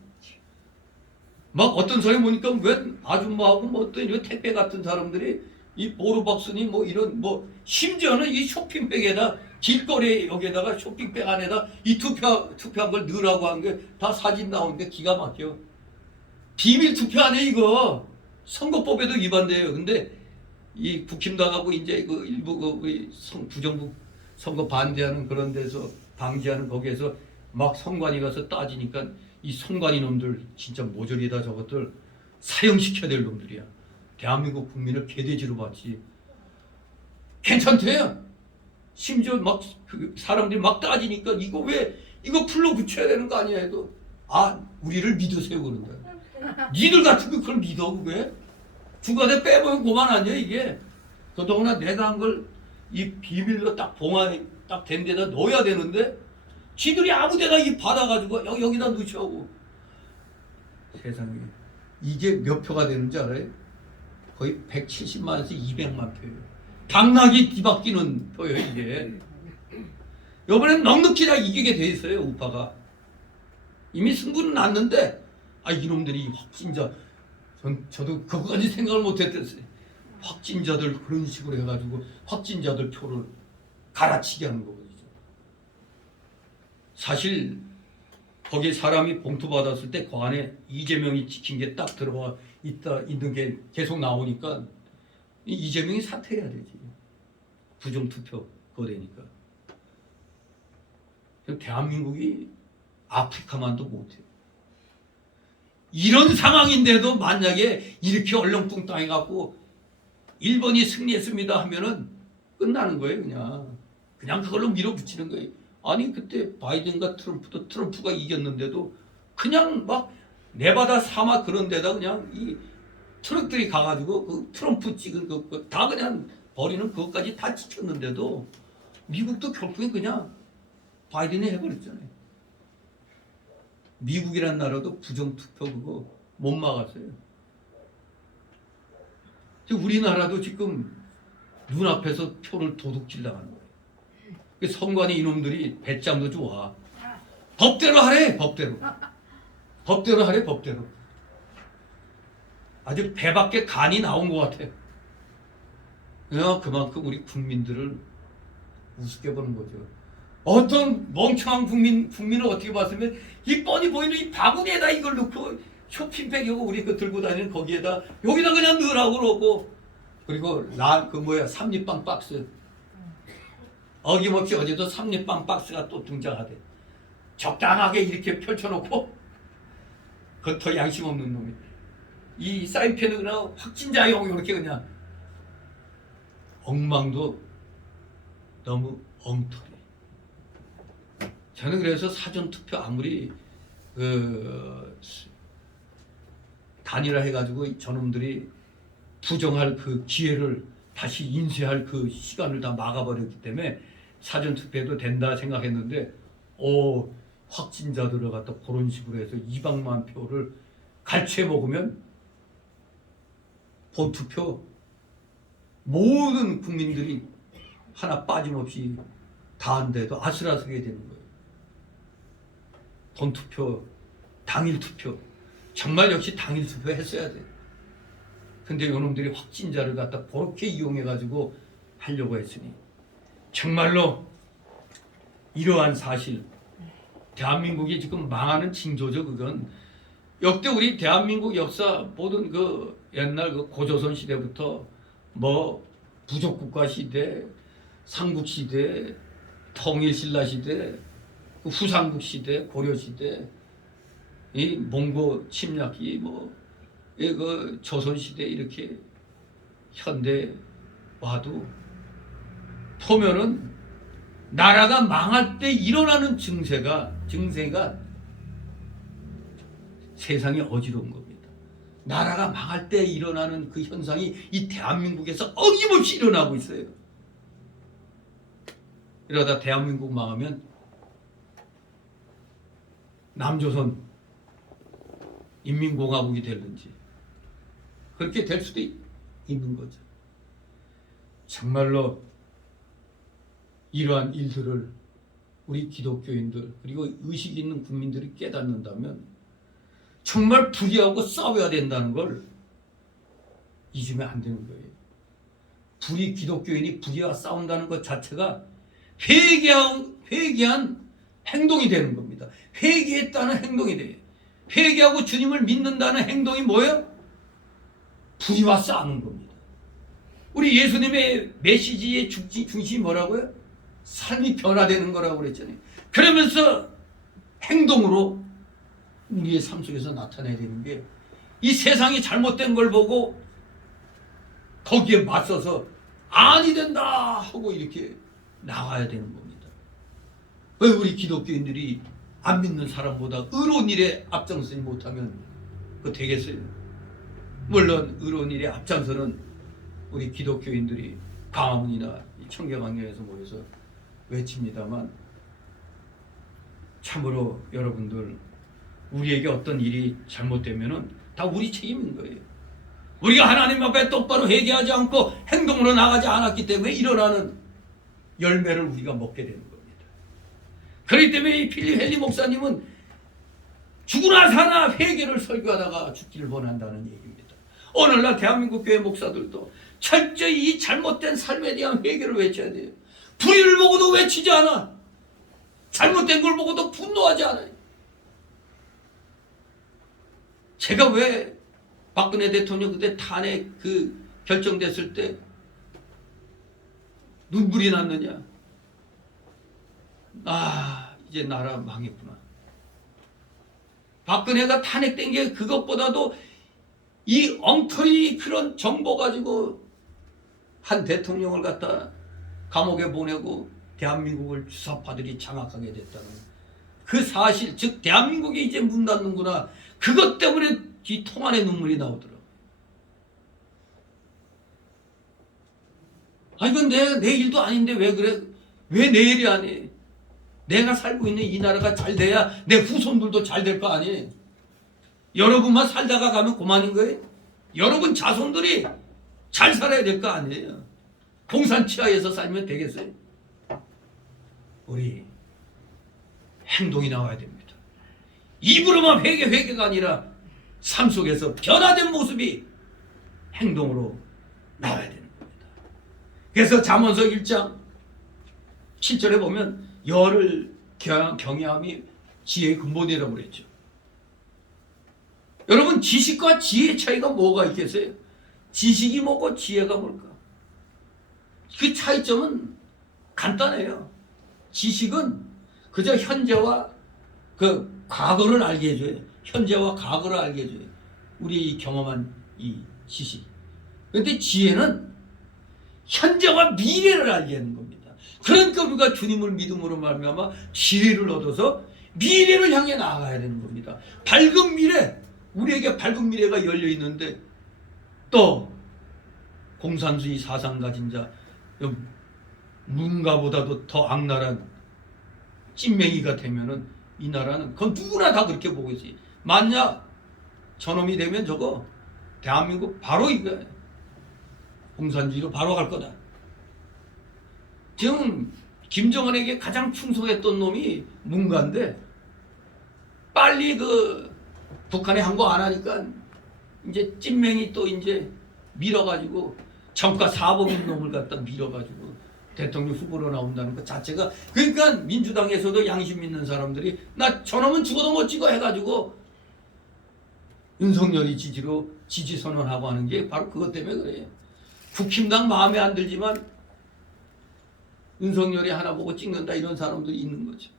막 어떤 사람이 보니까 왜 아줌마하고 뭐 어떤 이런 택배 같은 사람들이 이 보르박스니 뭐 이런 뭐 심지어는 이 쇼핑백에다 길거리에 여기에다가 쇼핑백 안에다 이 투표한 걸 넣으라고 한 게 다 사진 나오는데 기가 막혀. 비밀 투표 안 해 이거. 선거법에도 위반돼요. 근데 이 국힘당하고 이제 그 일부 부정부 선거 반대하는 그런 데서 방지하는 거기에서 막 선관위 가서 따지니까 이 선관위 놈들 진짜 모조리다 저것들 사형시켜야 될 놈들이야. 대한민국 국민을 개돼지로 봤지. 괜찮대요. 심지어 막 그 사람들이 막 따지니까 이거 왜 이거 풀로 붙여야 되는 거 아니야 해도 우리를 믿으세요 그런다. 니들 같은 거 그걸 믿어 그게? 중간에 빼보면 그만 아니야 이게. 더더구나 내가 한 걸 이 비밀로 딱 봉안에 딱 된 데다 넣어야 되는데 지들이 아무데나 이 받아가지고 여기다 넣으시고. 세상에 이게 몇 표가 되는지 알아요? 거의 170만에서 200만 표예요. 당나귀 뒤바뀌는 표예요 이게. 이번엔 넉넉히 다 이기게 돼 있어요 우파가. 이미 승부는 났는데 이놈들이 확진자, 저도 그거까지 생각을 못했댔어요. 확진자들 그런 식으로 해가지고 확진자들 표를 갈아치게 하는 거거든요. 사실 거기 사람이 봉투 받았을 때 그 안에 이재명이 찍힌 게 딱 들어가 있는 게 계속 나오니까 이재명이 사퇴해야 되지. 부정투표 그거 되니까. 대한민국이 아프리카만도 못해요. 이런 상황인데도 만약에 이렇게 얼렁뚱땅해갖고 일본이 승리했습니다 하면은 끝나는 거예요. 그냥 그걸로 밀어붙이는 거예요. 아니 그때 바이든과 트럼프가 이겼는데도 그냥 막 네바다 사막 그런 데다 그냥 이 트럭들이 가가지고 그 트럼프 찍은 거 다 그냥 버리는 그것까지 다 지켰는데도 미국도 결국엔 그냥 바이든이 해버렸잖아요. 미국이란 나라도 부정투표 그거 못 막았어요. 우리나라도 지금 눈앞에서 표를 도둑질 당하는 거예요. 선관위 이놈들이 배짱도 좋아. 법대로 하래, 법대로. 법대로 하래, 법대로. 아주 배밖에 간이 나온 것 같아요. 그만큼 우리 국민들을 우습게 보는 거죠. 어떤 멍청한 국민을 어떻게 봤으면 이 뻔히 보이는 이 바구니에다 이걸 넣고 쇼핑백이고 우리 그 들고 다니는 거기에다 여기다 그냥 넣으라고 그러고 그리고 삼립빵 박스 어김없이 어제도 삼립빵 박스가 또 등장하대. 적당하게 이렇게 펼쳐놓고 그건 더 양심 없는 놈이 이 사인펜은 그냥 확진자용 이렇게 그냥 엉망도 너무 엉터리. 저는 그래서 사전투표 아무리 단일화해가지고 저놈들이 부정할 그 기회를 다시 인쇄할 그 시간을 다 막아버렸기 때문에 사전투표해도 된다 생각했는데 확진자들을 갖다 그런 식으로 해서 200만 표를 갈취해 먹으면 본투표 모든 국민들이 하나 빠짐없이 다 한데도 아슬아슬하게 되는 거예요. 본투표, 당일투표 정말 역시 당일투표 했어야 돼. 근데 요놈들이 확진자를 갖다 그렇게 이용해가지고 하려고 했으니 정말로 이러한 사실 대한민국이 지금 망하는 징조죠. 그건 역대 우리 대한민국 역사 모든 그 옛날 그 고조선 시대부터 뭐 부족국가 시대, 삼국 시대, 통일신라 시대, 후삼국 시대, 고려 시대, 이 몽고 침략기 그 조선 시대 이렇게 현대 와도 보면은 나라가 망할 때 일어나는 증세가 세상에 어지러운 겁니다. 나라가 망할 때 일어나는 그 현상이 이 대한민국에서 어김없이 일어나고 있어요. 이러다 대한민국 망하면 남조선 인민공화국이 될는지 그렇게 될 수도 있는 거죠. 정말로 이러한 일들을 우리 기독교인들 그리고 의식 있는 국민들이 깨닫는다면 정말 불의하고 싸워야 된다는 걸 잊으면 안 되는 거예요. 기독교인이 불의와 싸운다는 것 자체가 회개한 행동이 되는 겁니다. 회개했다는 행동이 돼요. 회개하고 주님을 믿는다는 행동이 뭐예요? 불의와 싸우는 겁니다. 우리 예수님의 메시지의 중심이 뭐라고요? 삶이 변화되는 거라고 그랬잖아요. 그러면서 행동으로 우리의 삶 속에서 나타내야 되는 게 이 세상이 잘못된 걸 보고 거기에 맞서서 아니 된다 하고 이렇게 나와야 되는 겁니다. 왜 우리 기독교인들이 안 믿는 사람보다 의로운 일에 앞장서지 못하면 그거 되겠어요? 물론 의로운 일에 앞장서는 우리 기독교인들이 광화문이나 청계광야에서 모여서 외칩니다만 참으로 여러분들 우리에게 어떤 일이 잘못되면은 다 우리 책임인 거예요. 우리가 하나님 앞에 똑바로 회개하지 않고 행동으로 나가지 않았기 때문에 일어나는 열매를 우리가 먹게 되는 겁니다. 그렇기 때문에 이 필립 헨리 목사님은 죽으나 사나 회개를 설교하다가 죽기를 원한다는 얘기입니다. 오늘날 대한민국 교회 목사들도 철저히 이 잘못된 삶에 대한 회개를 외쳐야 돼요. 불의를 보고도 외치지 않아. 잘못된 걸 보고도 분노하지 않아요. 제가 왜 박근혜 대통령 그때 탄핵 결정됐을 때 눈물이 났느냐. 이제 나라 망했구나. 박근혜가 탄핵된 게 그것보다도 이 엉터리 그런 정보 가지고 한 대통령을 갖다 감옥에 보내고 대한민국을 주사파들이 장악하게 됐다는 그 사실, 즉 대한민국이 이제 문 닫는구나. 그것 때문에 이 통 안에 눈물이 나오더라고요. 이건 내 일도 아닌데 왜 그래? 왜 내 일이 아니? 내가 살고 있는 이 나라가 잘 돼야 내 후손들도 잘 될 거 아니에요? 여러분만 살다가 가면 그만인 거예요? 여러분 자손들이 잘 살아야 될 거 아니에요? 공산 치하에서 살면 되겠어요? 우리 행동이 나와야 됩니다. 입으로만 회개가 아니라 삶 속에서 변화된 모습이 행동으로 나와야 되는 겁니다. 그래서 잠언서 1장 7절에 보면 여를 경외함이 지혜의 근본이라고 그랬죠. 여러분 지식과 지혜의 차이가 뭐가 있겠어요? 지식이 뭐고 지혜가 뭘까? 그 차이점은 간단해요. 지식은 그저 현재와 과거를 알게 해줘요. 현재와 과거를 알게 해줘요. 우리 경험한 이 지식. 그런데 지혜는 현재와 미래를 알게 하는 겁니다. 그러니까 우리가 주님을 믿음으로 말미암아 지혜를 얻어서 미래를 향해 나아가야 되는 겁니다. 밝은 미래, 우리에게 밝은 미래가 열려 있는데 또 공산주의 사상 가진 자, 문가보다도 더 악랄한 찐맹이가 되면은 이 나라는 그건 누구나 다 그렇게 보고 있어요. 만약 저놈이 되면 저거 대한민국 바로 이거 공산주의로 바로 갈 거다. 지금 김정은에게 가장 충성했던 놈이 문가인데 빨리 북한에 한 거 안 하니까 이제 찐맹이 또 이제 밀어가지고 정가 사법인 놈을 갖다 밀어가지고 대통령 후보로 나온다는 것 자체가, 그러니까 민주당에서도 양심 있는 사람들이 나 저놈은 죽어도 못 찍어 해가지고 윤석열이 지지 선언하고 하는 게 바로 그것 때문에 그래요. 국힘당 마음에 안 들지만 윤석열이 하나 보고 찍는다 이런 사람들이 있는 거죠.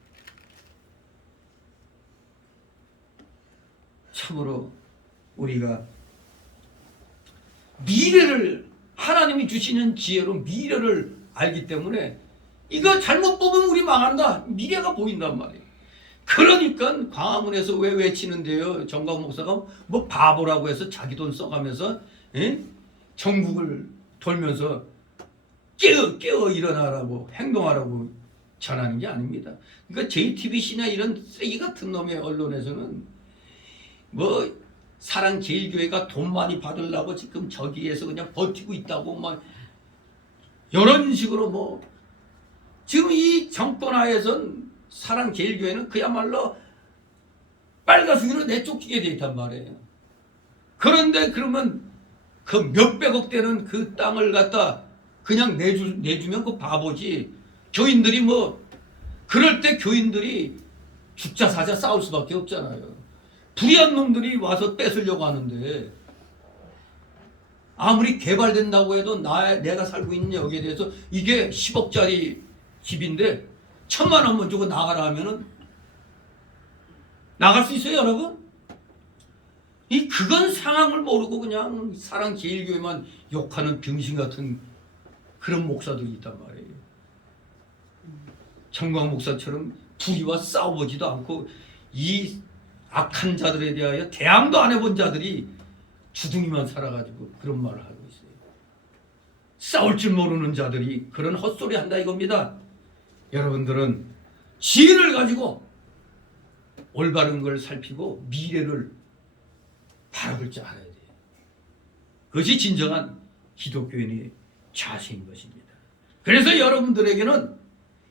참으로 우리가 미래를 하나님이 주시는 지혜로 미래를 알기 때문에 이거 잘못 보면 우리 망한다. 미래가 보인단 말이에요. 그러니까 광화문에서 왜 외치는데요? 정광 목사가 뭐 바보라고 해서 자기 돈 써가면서 전국을 돌면서 깨어 일어나라고 행동하라고 전하는 게 아닙니다. 그러니까 JTBC나 이런 쓰레기 같은 놈의 언론에서는 뭐 사랑제일교회가 돈 많이 받으려고 지금 저기에서 그냥 버티고 있다고 막 이런 식으로 뭐 지금 이 정권 하에선 사랑제일교회는 그야말로 빨가수기로 내쫓기게 돼 있단 말이에요. 그런데 그러면 그 몇백억 되는 그 땅을 갖다 그냥 내주면 그 바보지. 교인들이 뭐 그럴 때 교인들이 죽자 사자 싸울 수밖에 없잖아요. 불의한 놈들이 와서 뺏으려고 하는데 아무리 개발된다고 해도 내가 살고 있는 여기에 대해서 이게 10억짜리 집인데 1,000만 원만 주고 나가라 하면은 나갈 수 있어요, 여러분? 그건 상황을 모르고 그냥 사랑제일교회만 욕하는 병신 같은 그런 목사들이 있단 말이에요. 정광 목사처럼 불의와 싸워보지도 않고 이 악한 자들에 대하여 대항도 안 해본 자들이 주둥이만 살아가지고 그런 말을 하고 있어요. 싸울 줄 모르는 자들이 그런 헛소리 한다 이겁니다. 여러분들은 지혜를 가지고 올바른 걸 살피고 미래를 바라볼 줄 알아야 돼요. 그것이 진정한 기독교인의 자세인 것입니다. 그래서 여러분들에게는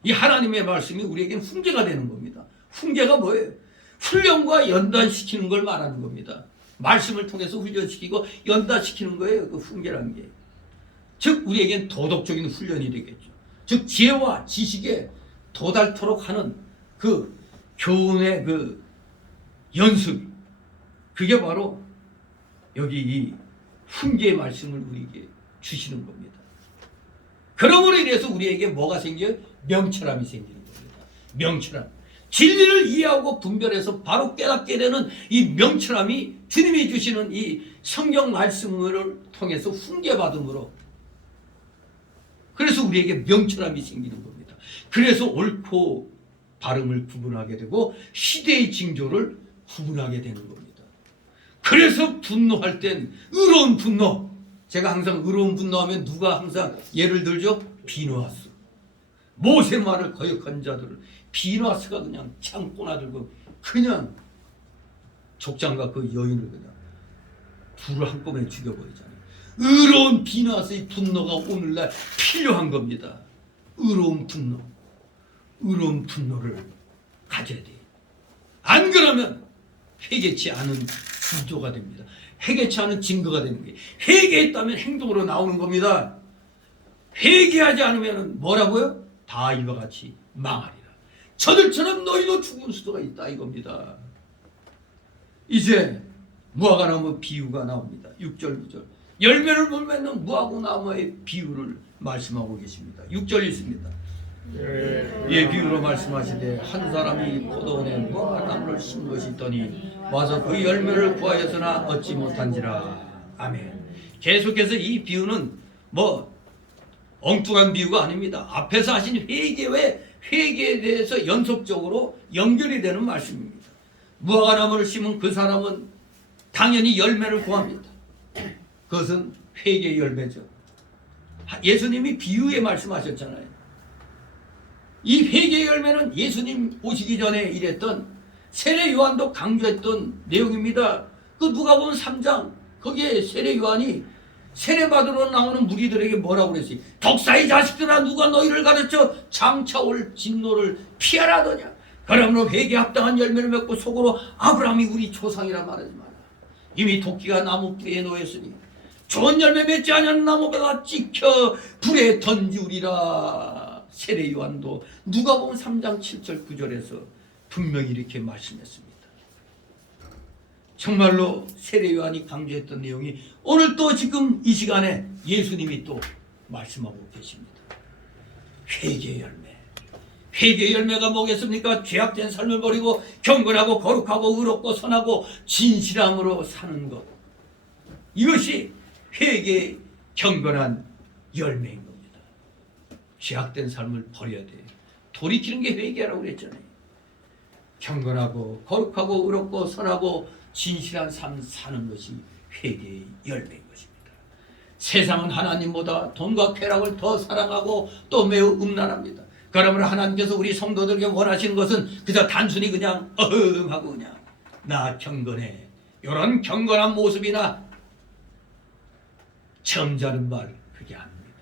이 하나님의 말씀이 우리에게는 훈계가 되는 겁니다. 훈계가 뭐예요? 훈련과 연단시키는 걸 말하는 겁니다. 말씀을 통해서 훈련시키고 연단시키는 거예요. 그 훈계라는 게. 즉 우리에겐 도덕적인 훈련이 되겠죠. 즉 지혜와 지식에 도달토록 하는 그 교훈의 그 연습, 그게 바로 여기 이 훈계의 말씀을 우리에게 주시는 겁니다. 그러므로 인해서 우리에게 뭐가 생겨요? 명철함이 생기는 겁니다. 명철함. 진리를 이해하고 분별해서 바로 깨닫게 되는 이 명철함이 주님이 주시는 이 성경 말씀을 통해서 훈계받음으로, 그래서 우리에게 명철함이 생기는 겁니다. 그래서 옳고 바름을 구분하게 되고 시대의 징조를 구분하게 되는 겁니다. 그래서 분노할 땐 의로운 분노, 제가 항상 의로운 분노하면 누가 항상 예를 들죠? 비누하스. 모세 말을 거역한 자들을 비누하스가 그냥 창고나 들고 그냥 족장과 그 여인을 그냥 둘을 한꺼번에 죽여버리잖아요. 의로운 비누하스의 분노가 오늘날 필요한 겁니다. 의로운 분노, 의로운 분노를 가져야 돼요. 안 그러면 회개치 않은 구조가 됩니다. 회개치 않은 증거가 되는 거예요. 회개했다면 행동으로 나오는 겁니다. 회개하지 않으면 뭐라고요? 다 이와 같이 망하리라. 저들처럼 너희도 죽을 수도가 있다 이겁니다. 이제 무화과나무 비유가 나옵니다. 6절 9절. 열매를 못 맺는 무화과나무의 비유를 말씀하고 계십니다. 6절 있습니다. 예, 비유로 말씀하시되 한 사람이 포도원에 무화과나무를 심은 것이 있더니 와서 그 열매를 구하였으나 얻지 못한지라. 아멘. 계속해서 이 비유는 뭐 엉뚱한 비유가 아닙니다. 앞에서 하신 회개에 대해서 연속적으로 연결이 되는 말씀입니다. 무화과나무를 심은 그 사람은 당연히 열매를 구합니다. 그것은 회개의 열매죠. 예수님이 비유에 말씀하셨잖아요. 이 회개의 열매는 예수님 오시기 전에 일했던 세례 요한도 강조했던 내용입니다. 그 누가복음 3장 거기에 세례 요한이 세례 받으러 나오는 무리들에게 뭐라고 그랬어요? 독사의 자식들아, 누가 너희를 가르쳐 장차 올 진노를 피하라더냐. 그러므로 회개에 합당한 열매를 맺고 속으로 아브라함이 우리 조상이라 말하지 마라. 이미 도끼가 나무 뿌리에 놓였으니 좋은 열매 맺지 않은 나무가 찍혀 불에 던지우리라. 세례 요한도 누가복음 3장 7절 9절에서 분명히 이렇게 말씀했습니다. 정말로 세례 요한이 강조했던 내용이 오늘 또 지금 이 시간에 예수님이 또 말씀하고 계십니다. 회개의 열매. 회개의 열매가 뭐겠습니까? 죄악된 삶을 버리고 경건하고 거룩하고 의롭고 선하고 진실함으로 사는 것. 이것이 회개의 경건한 열매인 겁니다. 죄악된 삶을 버려야 돼요. 돌이키는 게 회개라고 그랬잖아요. 경건하고 거룩하고 의롭고 선하고 진실한 삶 사는 것이 회개의 열매인 것입니다. 세상은 하나님보다 돈과 쾌락을 더 사랑하고 또 매우 음란합니다. 그러므로 하나님께서 우리 성도들에게 원하시는 것은 그저 단순히 그냥 하고 그냥 나 경건해, 이런 경건한 모습이나 점잖은 말, 그게 아닙니다.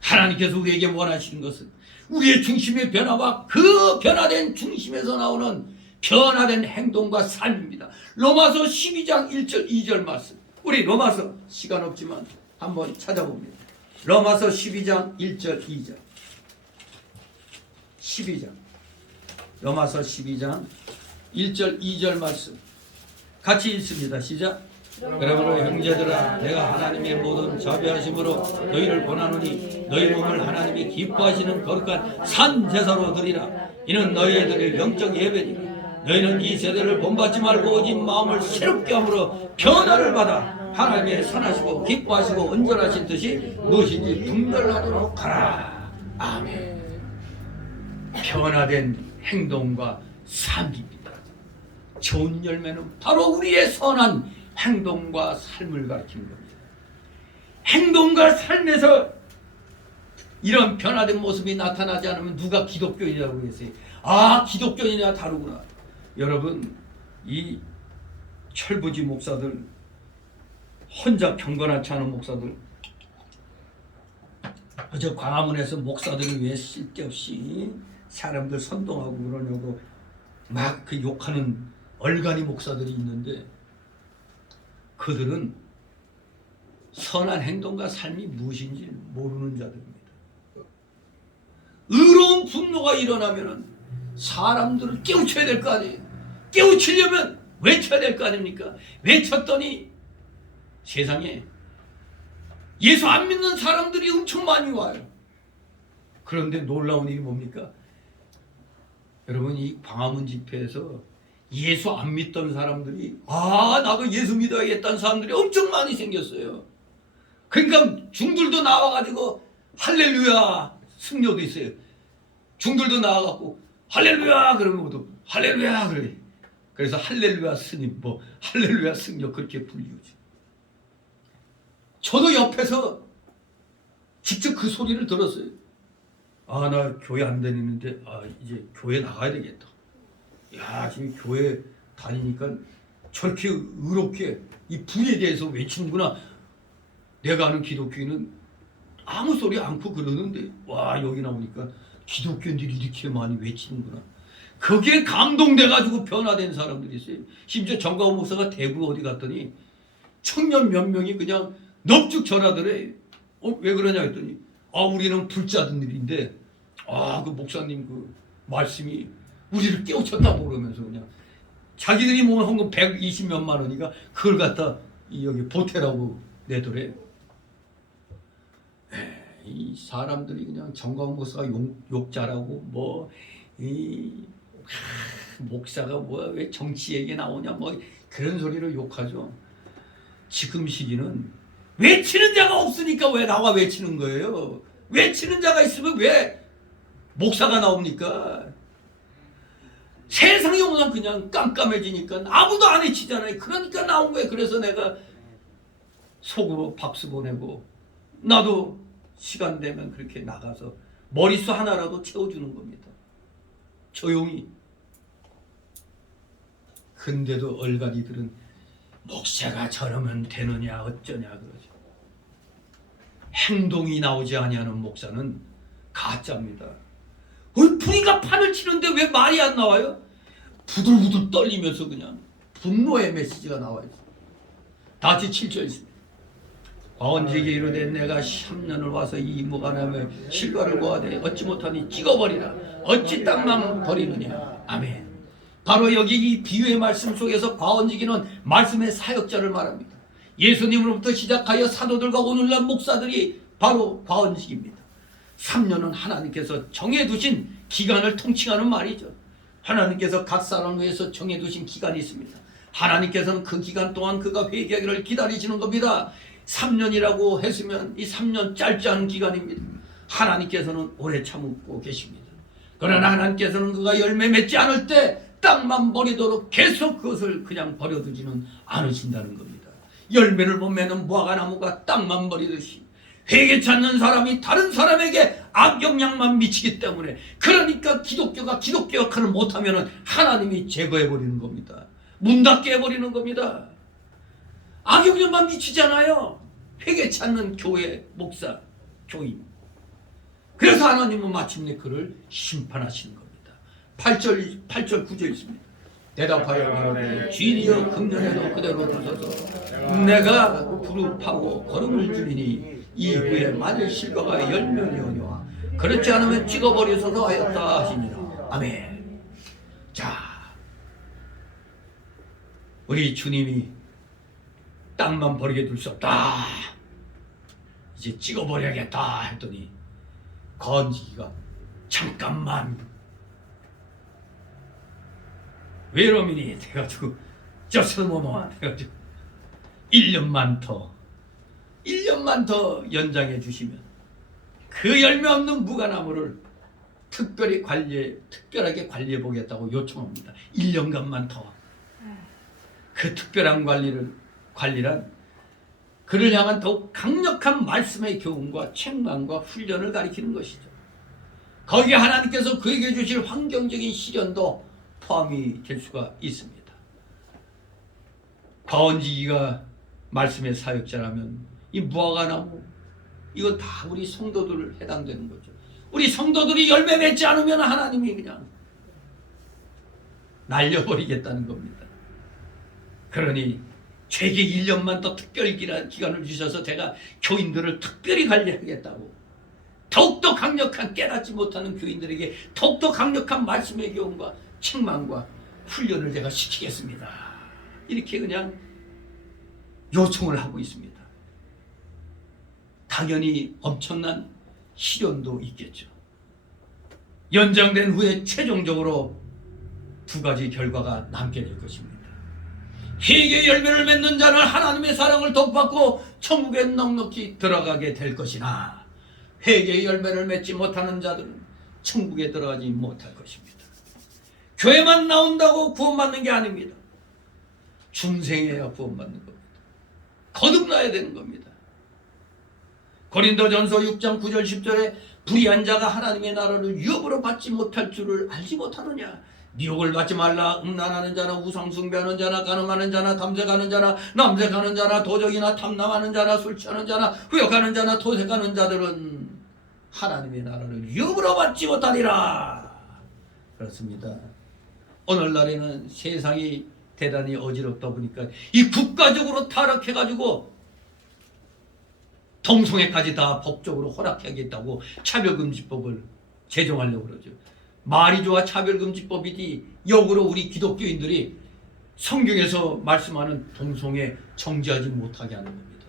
하나님께서 우리에게 원하시는 것은 우리의 중심의 변화와 그 변화된 중심에서 나오는 변화된 행동과 삶입니다. 로마서 12장 1절 2절 말씀. 우리 로마서 시간 없지만 한번 찾아봅니다. 로마서 12장 1절 2절. 12장. 로마서 12장 1절 2절 말씀. 같이 읽습니다. 시작. 그러므로 형제들아, 내가 하나님의 모든 자비하심으로 너희를 권하노니 너희 몸을 하나님이 기뻐하시는 거룩한 산 제사로 드리라. 이는 너희들의 영적 예배니라. 너희는 이 세대를 본받지 말고 오직 마음을 새롭게 함으로 변화를 받아 하나님의 선하시고 기뻐하시고 온전하신 뜻이 무엇인지 분별하도록 하라. 아멘. 변화된 행동과 삶입니다. 좋은 열매는 바로 우리의 선한 행동과 삶을 가리키는 겁니다. 행동과 삶에서 이런 변화된 모습이 나타나지 않으면 누가 기독교인이라고 했어요. 아, 기독교인이냐 다르구나. 여러분, 이 철부지 목사들, 혼자 경건하지 않은 목사들, 저 광화문에서 목사들을 왜 쓸데없이 사람들 선동하고 그러냐고 막 그 욕하는 얼간이 목사들이 있는데, 그들은 선한 행동과 삶이 무엇인지 모르는 자들입니다. 의로운 분노가 일어나면은 사람들을 깨우쳐야 될 거 아니에요. 깨우치려면 외쳐야 될 거 아닙니까? 외쳤더니 세상에 예수 안 믿는 사람들이 엄청 많이 와요. 그런데 놀라운 일이 뭡니까? 여러분, 이 광화문 집회에서 예수 안 믿던 사람들이 나도 예수 믿어야겠다는 사람들이 엄청 많이 생겼어요. 그러니까 중들도 나와가지고 할렐루야 승려도 있어요. 중들도 나와갖고 할렐루야 그러면 모두 할렐루야 그래. 그래서 할렐루야 스님, 뭐 할렐루야 승려 그렇게 불리우죠. 저도 옆에서 직접 그 소리를 들었어요. 나 교회 안 다니는데 이제 교회 나가야 되겠다. 야, 지금 교회 다니니까 저렇게 의롭게 이 불에 대해서 외치는구나. 내가 아는 기독교인은 아무 소리 않고 그러는데 와, 여기 나오니까 기독교인들이 이렇게 많이 외치는구나. 그게 감동돼가지고 변화된 사람들이 있어요. 심지어 정가훈 목사가 대구 어디 갔더니 청년 몇 명이 그냥 넙죽 전화들에 왜 그러냐 했더니 우리는 불자들인데 그 목사님 그 말씀이 우리를 깨우쳤다고 그러면서 그냥 자기들이 모은 헌금 120몇만 원이니까 그걸 갖다 여기 보태라고 내더래. 이 사람들이 그냥 정가훈 목사가 욕 잘하고 뭐 이 목사가 뭐야 왜 정치 얘기 나오냐 뭐 그런 소리를 욕하죠. 지금 시기는 외치는 자가 없으니까 왜 나와 외치는 거예요? 외치는 자가 있으면 왜 목사가 나옵니까? 세상이 오면 그냥 깜깜해지니까 아무도 안 외치잖아요. 그러니까 나온 거예요. 그래서 내가 속으로 박수 보내고 나도 시간 되면 그렇게 나가서 머릿수 하나라도 채워주는 겁니다. 조용히. 근데도 얼간이들은 목사가 저러면 되느냐 어쩌냐 그러죠. 행동이 나오지 아니하는 목사는 가짜입니다. 분이가 판을 치는데 왜 말이 안 나와요? 부들부들 떨리면서 그냥 분노의 메시지가 나와요. 다 같이 7절 있습니다. 과언지기 이르되 내가 3년을 와서 이 무관함에 실과를 고하되 얻지 못하니 찍어버리라. 어찌 땅만 버리느냐. 아멘. 바로 여기 이 비유의 말씀 속에서 과언지기는 말씀의 사역자를 말합니다. 예수님으로부터 시작하여 사도들과 오늘날 목사들이 바로 과언지기입니다. 3년은 하나님께서 정해두신 기간을 통칭하는 말이죠. 하나님께서 각 사람을 위해서 정해두신 기간이 있습니다. 하나님께서는 그 기간 동안 그가 회개하기를 기다리시는 겁니다. 3년이라고 했으면 이 3년 짧지 않은 기간입니다. 하나님께서는 오래 참고 계십니다. 그러나 하나님께서는 그가 열매 맺지 않을 때 땅만 버리도록 계속 그것을 그냥 버려두지는 않으신다는 겁니다. 열매를 못 맺는 무화과나무가 땅만 버리듯이 회개치 않는 사람이 다른 사람에게 악영향만 미치기 때문에, 그러니까 기독교가 기독교 역할을 못하면 하나님이 제거해버리는 겁니다. 문 닫게 해버리는 겁니다. 악영향만 미치잖아요. 회개치 않는 교회 목사, 교인. 그래서 하나님은 마침내 그를 심판하시는 겁니다. 8절 9절 있습니다. 대답하여 말하되 주인이여 금년에도 그대로 두소서. 내가 부릅하고 걸음을 줄이니 이후에 만일 실과가 10명이오니와 그렇지 않으면 찍어버리소서 하였다 하시니라. 아멘. 자, 우리 주님이 땅만 버리게 둘 수 없다. 이제 찍어버려야겠다 했더니 건지기가 잠깐만 외로움이니 돼가지고 저스모노 돼가지고 1년만 더 연장해 주시면 그 열매 없는 무화과나무를 특별하게 관리해 보겠다고 요청합니다. 1년간만 더. 그 특별한 관리란 그를 향한 더욱 강력한 말씀의 교훈과 책망과 훈련을 가리키는 것이죠. 거기에 하나님께서 그에게 주실 환경적인 시련도 포함이 될 수가 있습니다. 과원지기가 말씀의 사역자라면 이 무화과나무 이건 다 우리 성도들 해당되는 거죠. 우리 성도들이 열매 맺지 않으면 하나님이 그냥 날려버리겠다는 겁니다. 그러니 제게 1년만 더 특별 기간을 주셔서 제가 교인들을 특별히 관리하겠다고, 더욱더 강력한 깨닫지 못하는 교인들에게 더욱더 강력한 말씀의 교훈과 책망과 훈련을 제가 시키겠습니다. 이렇게 그냥 요청을 하고 있습니다. 당연히 엄청난 시련도 있겠죠. 연장된 후에 최종적으로 두 가지 결과가 남게 될 것입니다. 회개의 열매를 맺는 자는 하나님의 사랑을 덕받고 천국에 넉넉히 들어가게 될 것이나, 회개의 열매를 맺지 못하는 자들은 천국에 들어가지 못할 것입니다. 교회만 나온다고 구원받는 게 아닙니다. 중생해야 구원받는 겁니다. 거듭나야 되는 겁니다. 고린도전서 6장 9절 10절에 불의한 자가 하나님의 나라를 유업으로 받지 못할 줄을 알지 못하느냐. 미혹을 받지 말라. 음란하는 자나 우상숭배하는 자나 간음하는 자나 탐색하는 자나 남색하는 자나 도적이나 탐남하는 자나 술 취하는 자나 후욕하는 자나 토색하는 자들은 하나님의 나라를 유업으로 받지 못하리라. 그렇습니다. 오늘날에는 세상이 대단히 어지럽다 보니까 이 국가적으로 타락해가지고 동성애까지 다 법적으로 허락하겠다고 차별금지법을 제정하려고 그러죠. 말이 좋아 차별금지법이지 역으로 우리 기독교인들이 성경에서 말씀하는 동성애 정지하지 못하게 하는 겁니다.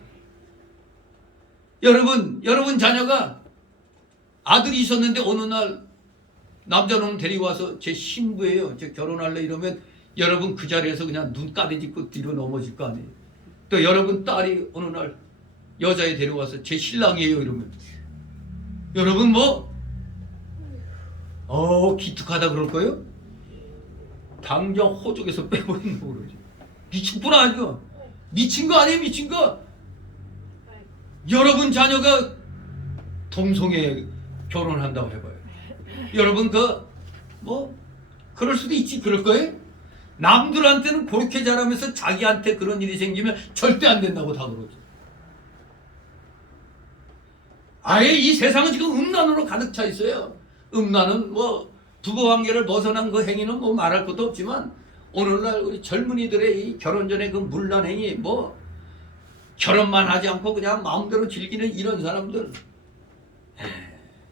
여러분 자녀가 아들이 있었는데 어느 날 남자놈 데리고 와서 제 신부예요, 저 결혼할래 이러면 여러분 그 자리에서 그냥 눈 까대짓고 뒤로 넘어질 거 아니에요. 또 여러분 딸이 어느 날 여자애 데려와서 제 신랑이에요 이러면 여러분 기특하다 그럴 거예요? 당장 호적에서 빼버린다고 그러죠. 미친구나 아니요? 미친 거 아니에요? 미친 거? 여러분 자녀가 동성애 결혼한다고 해봐요. 여러분 그럴 수도 있지. 그럴 거예요? 남들한테는 그렇게 잘하면서 자기한테 그런 일이 생기면 절대 안 된다고 다 그러죠. 아예 이 세상은 지금 음란으로 가득 차 있어요. 음란은 부부관계를 벗어난 그 행위는 말할 것도 없지만 오늘날 우리 젊은이들의 이 결혼 전에 그 문란 행위 결혼만 하지 않고 그냥 마음대로 즐기는 이런 사람들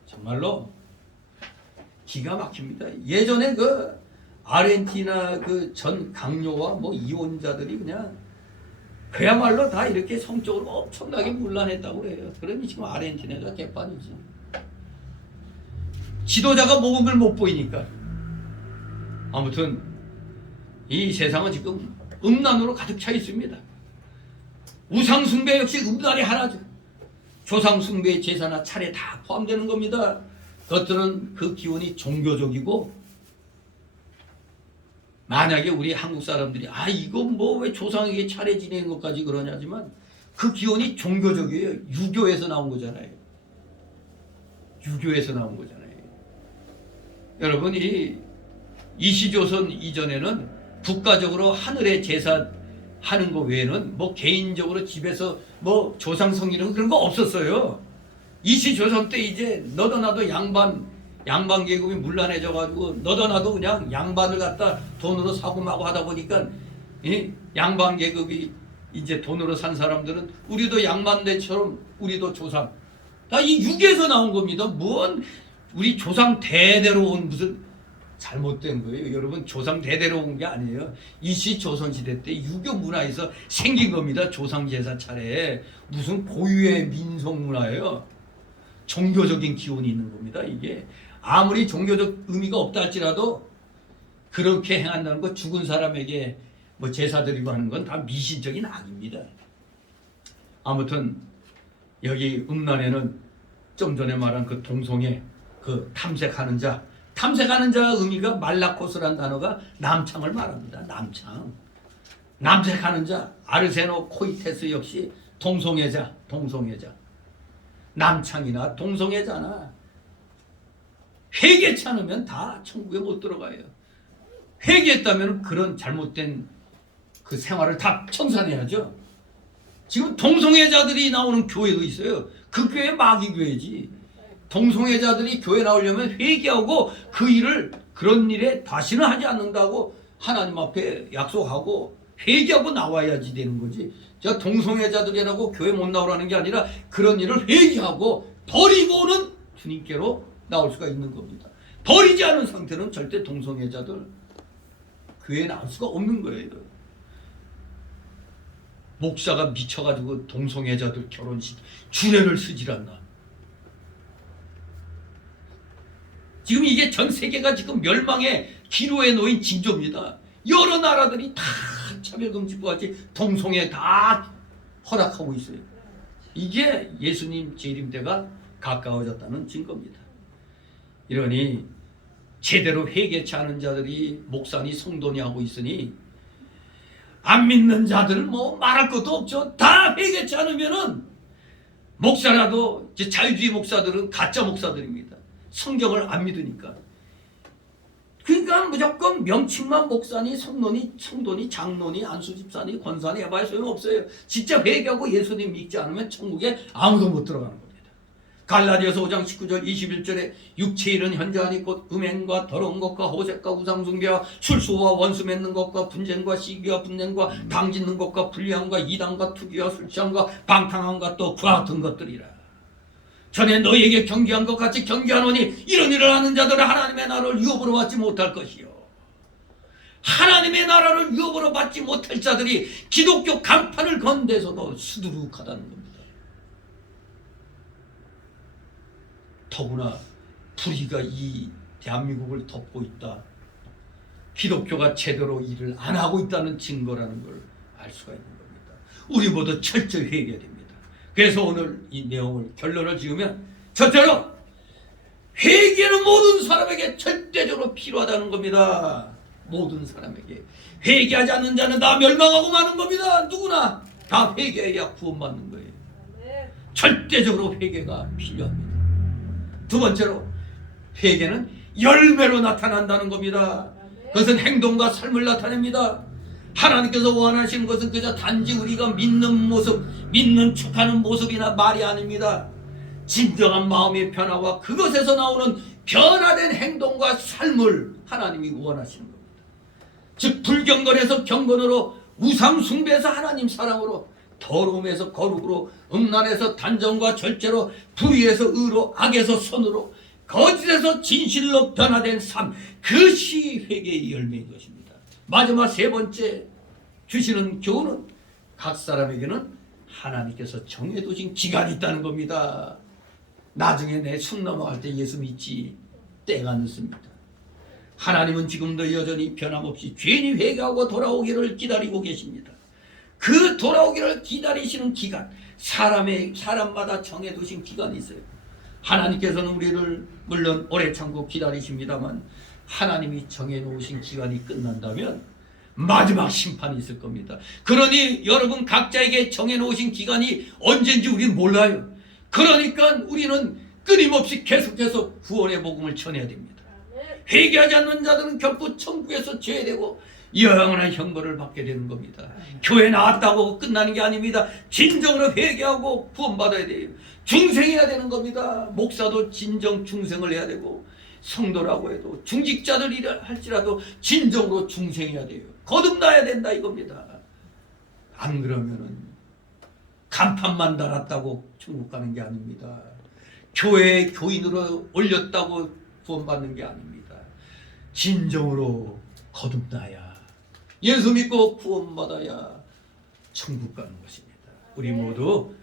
정말로 기가 막힙니다. 예전에 그 아르헨티나 그 전 강요와 이혼자들이 그야말로 다 이렇게 성적으로 엄청나게 문란했다고 그래요. 그러니 지금 아르헨티나가 개판이지. 지도자가 모범을 못 보이니까. 아무튼 이 세상은 지금 음란으로 가득 차 있습니다. 우상숭배 역시 음란이 하나죠. 조상숭배의 제사나 차례 다 포함되는 겁니다. 그것들은 그 기원이 종교적이고, 만약에 우리 한국 사람들이 이거 왜 조상에게 차례 지내는 것까지 그러냐지만 그 기원이 종교적이에요. 유교에서 나온 거잖아요. 유교에서 나온 거잖아요. 여러분, 이 이시조선 이전에는 국가적으로 하늘의 제사 하는 거 외에는 개인적으로 집에서 조상 성기는 그런 거 없었어요. 이시조선 때 이제 너도 나도 양반 계급이 문란해져 가지고 너도 나도 그냥 양반을 갖다 돈으로 사고 마고 하다 보니까 양반 계급이 이제 돈으로 산 사람들은 우리도 양반대처럼 우리도 조상 다 이 유교에서 나온 겁니다. 우리 조상 대대로 온 무슨 잘못된 거예요. 여러분, 조상 대대로 온 게 아니에요. 이시 조선시대 때 유교 문화에서 생긴 겁니다. 조상 제사 차례 무슨 고유의 민속 문화예요. 종교적인 기원이 있는 겁니다. 이게 아무리 종교적 의미가 없다 할지라도 그렇게 행한다는 거, 죽은 사람에게 제사 드리고 하는 건 다 미신적인 악입니다. 아무튼 여기 음란에는 좀 전에 말한 그 동성애, 그 탐색하는 자 의미가 말라코스란 단어가 남창을 말합니다. 남창. 남색하는 자, 아르세노 코이테스 역시 동성애자. 남창이나 동성애자나 회개치 않으면 다 천국에 못 들어가요. 회개했다면 그런 잘못된 그 생활을 다 청산해야죠. 지금 동성애자들이 나오는 교회도 있어요. 그 교회 마귀 교회지. 동성애자들이 교회 나오려면 회개하고 그 일을 그런 일에 다시는 하지 않는다고 하나님 앞에 약속하고 회개하고 나와야지 되는 거지. 제가 동성애자들이라고 교회 못 나오라는 게 아니라 그런 일을 회개하고 버리고는 주님께로 나올 수가 있는 겁니다. 버리지 않은 상태는 절대 동성애자들 교회에 나올 수가 없는 거예요. 목사가 미쳐가지고 동성애자들 결혼식 주례를 쓰질 않나. 지금 이게 전 세계가 지금 멸망의 기로에 놓인 징조입니다. 여러 나라들이 다 차별금지법까지 동성애 다 허락하고 있어요. 이게 예수님 재림 때가 가까워졌다는 증거입니다. 이러니 제대로 회개치 않은 자들이 목사니 성도니 하고 있으니 안 믿는 자들 뭐 말할 것도 없죠. 다 회개치 않으면은 목사라도 이제 자유주의 목사들은 가짜 목사들입니다. 성경을 안 믿으니까. 그러니까 무조건 명칭만 목사니 성도니 장로니 안수집사니 권사니 해봐야 소용없어요. 진짜 회개하고 예수님 믿지 않으면 천국에 아무도 못 들어가는 겁니다. 갈라디아서 5장 19절 21절에 육체의 일은 현저하니 곧 음행과 더러운 것과 호색과 우상숭배와 술수와 원수 맺는 것과 분쟁과 시기와 분쟁과 당짓는 것과 불리함과 이단과 투기와 술취함과 방탕함과 또 그와 같은 것들이라. 전에 너희에게 경계한 것 같이 경계하노니 이런 일을 하는 자들은 하나님의 나라를 유업으로 받지 못할 것이요. 하나님의 나라를 유업으로 받지 못할 자들이 기독교 간판을 건 데서도 수두룩하다는 겁니다. 더구나 불의가 이 대한민국을 덮고 있다. 기독교가 제대로 일을 안 하고 있다는 증거라는 걸 알 수가 있는 겁니다. 우리 모두 철저히 회개해야 됩니다. 그래서 오늘 이 내용을 결론을 지으면 첫째로 회개는 모든 사람에게 절대적으로 필요하다는 겁니다. 모든 사람에게. 회개하지 않는 자는 다 멸망하고 마는 겁니다. 누구나 다 회개해야 구원받는 거예요. 절대적으로 회개가 필요합니다. 두 번째로 회개는 열매로 나타난다는 겁니다. 그것은 행동과 삶을 나타냅니다. 하나님께서 원하시는 것은 그저 단지 우리가 믿는 모습, 믿는 척하는 모습이나 말이 아닙니다. 진정한 마음의 변화와 그것에서 나오는 변화된 행동과 삶을 하나님이 원하시는 겁니다. 즉 불경건에서 경건으로, 우상 숭배에서 하나님 사랑으로, 더러움에서 거룩으로, 음란에서 단정과 절제로, 불의에서 의로, 악에서 선으로, 거짓에서 진실로 변화된 삶, 그것이 회개의 열매인 것입니다. 마지막 세 번째 주시는 교훈은 각 사람에게는 하나님께서 정해두신 기간이 있다는 겁니다. 나중에 내 숨 넘어갈 때 예수 믿지 때가 늦습니다. 하나님은 지금도 여전히 변함없이 죄인이 회개하고 돌아오기를 기다리고 계십니다. 그 돌아오기를 기다리시는 기간, 사람마다 정해두신 기간이 있어요. 하나님께서는 우리를 물론 오래 참고 기다리십니다만 하나님이 정해놓으신 기간이 끝난다면 마지막 심판이 있을 겁니다. 그러니 여러분 각자에게 정해놓으신 기간이 언젠지 우리는 몰라요. 그러니까 우리는 끊임없이 계속해서 구원의 복음을 전해야 됩니다. 회개하지 않는 자들은 결코 천국에서 제외되고 영원한 형벌을 받게 되는 겁니다. 교회 나왔다고 끝나는 게 아닙니다. 진정으로 회개하고 구원받아야 돼요. 중생해야 되는 겁니다. 목사도 진정 중생을 해야 되고 성도라고 해도 중직자들이라 할지라도 진정으로 중생해야 돼요. 거듭나야 된다 이겁니다. 안 그러면은 간판만 달았다고 천국 가는 게 아닙니다. 교회에 교인으로 올렸다고 구원받는 게 아닙니다. 진정으로 거듭나야, 예수 믿고 구원받아야 천국 가는 것입니다. 우리 모두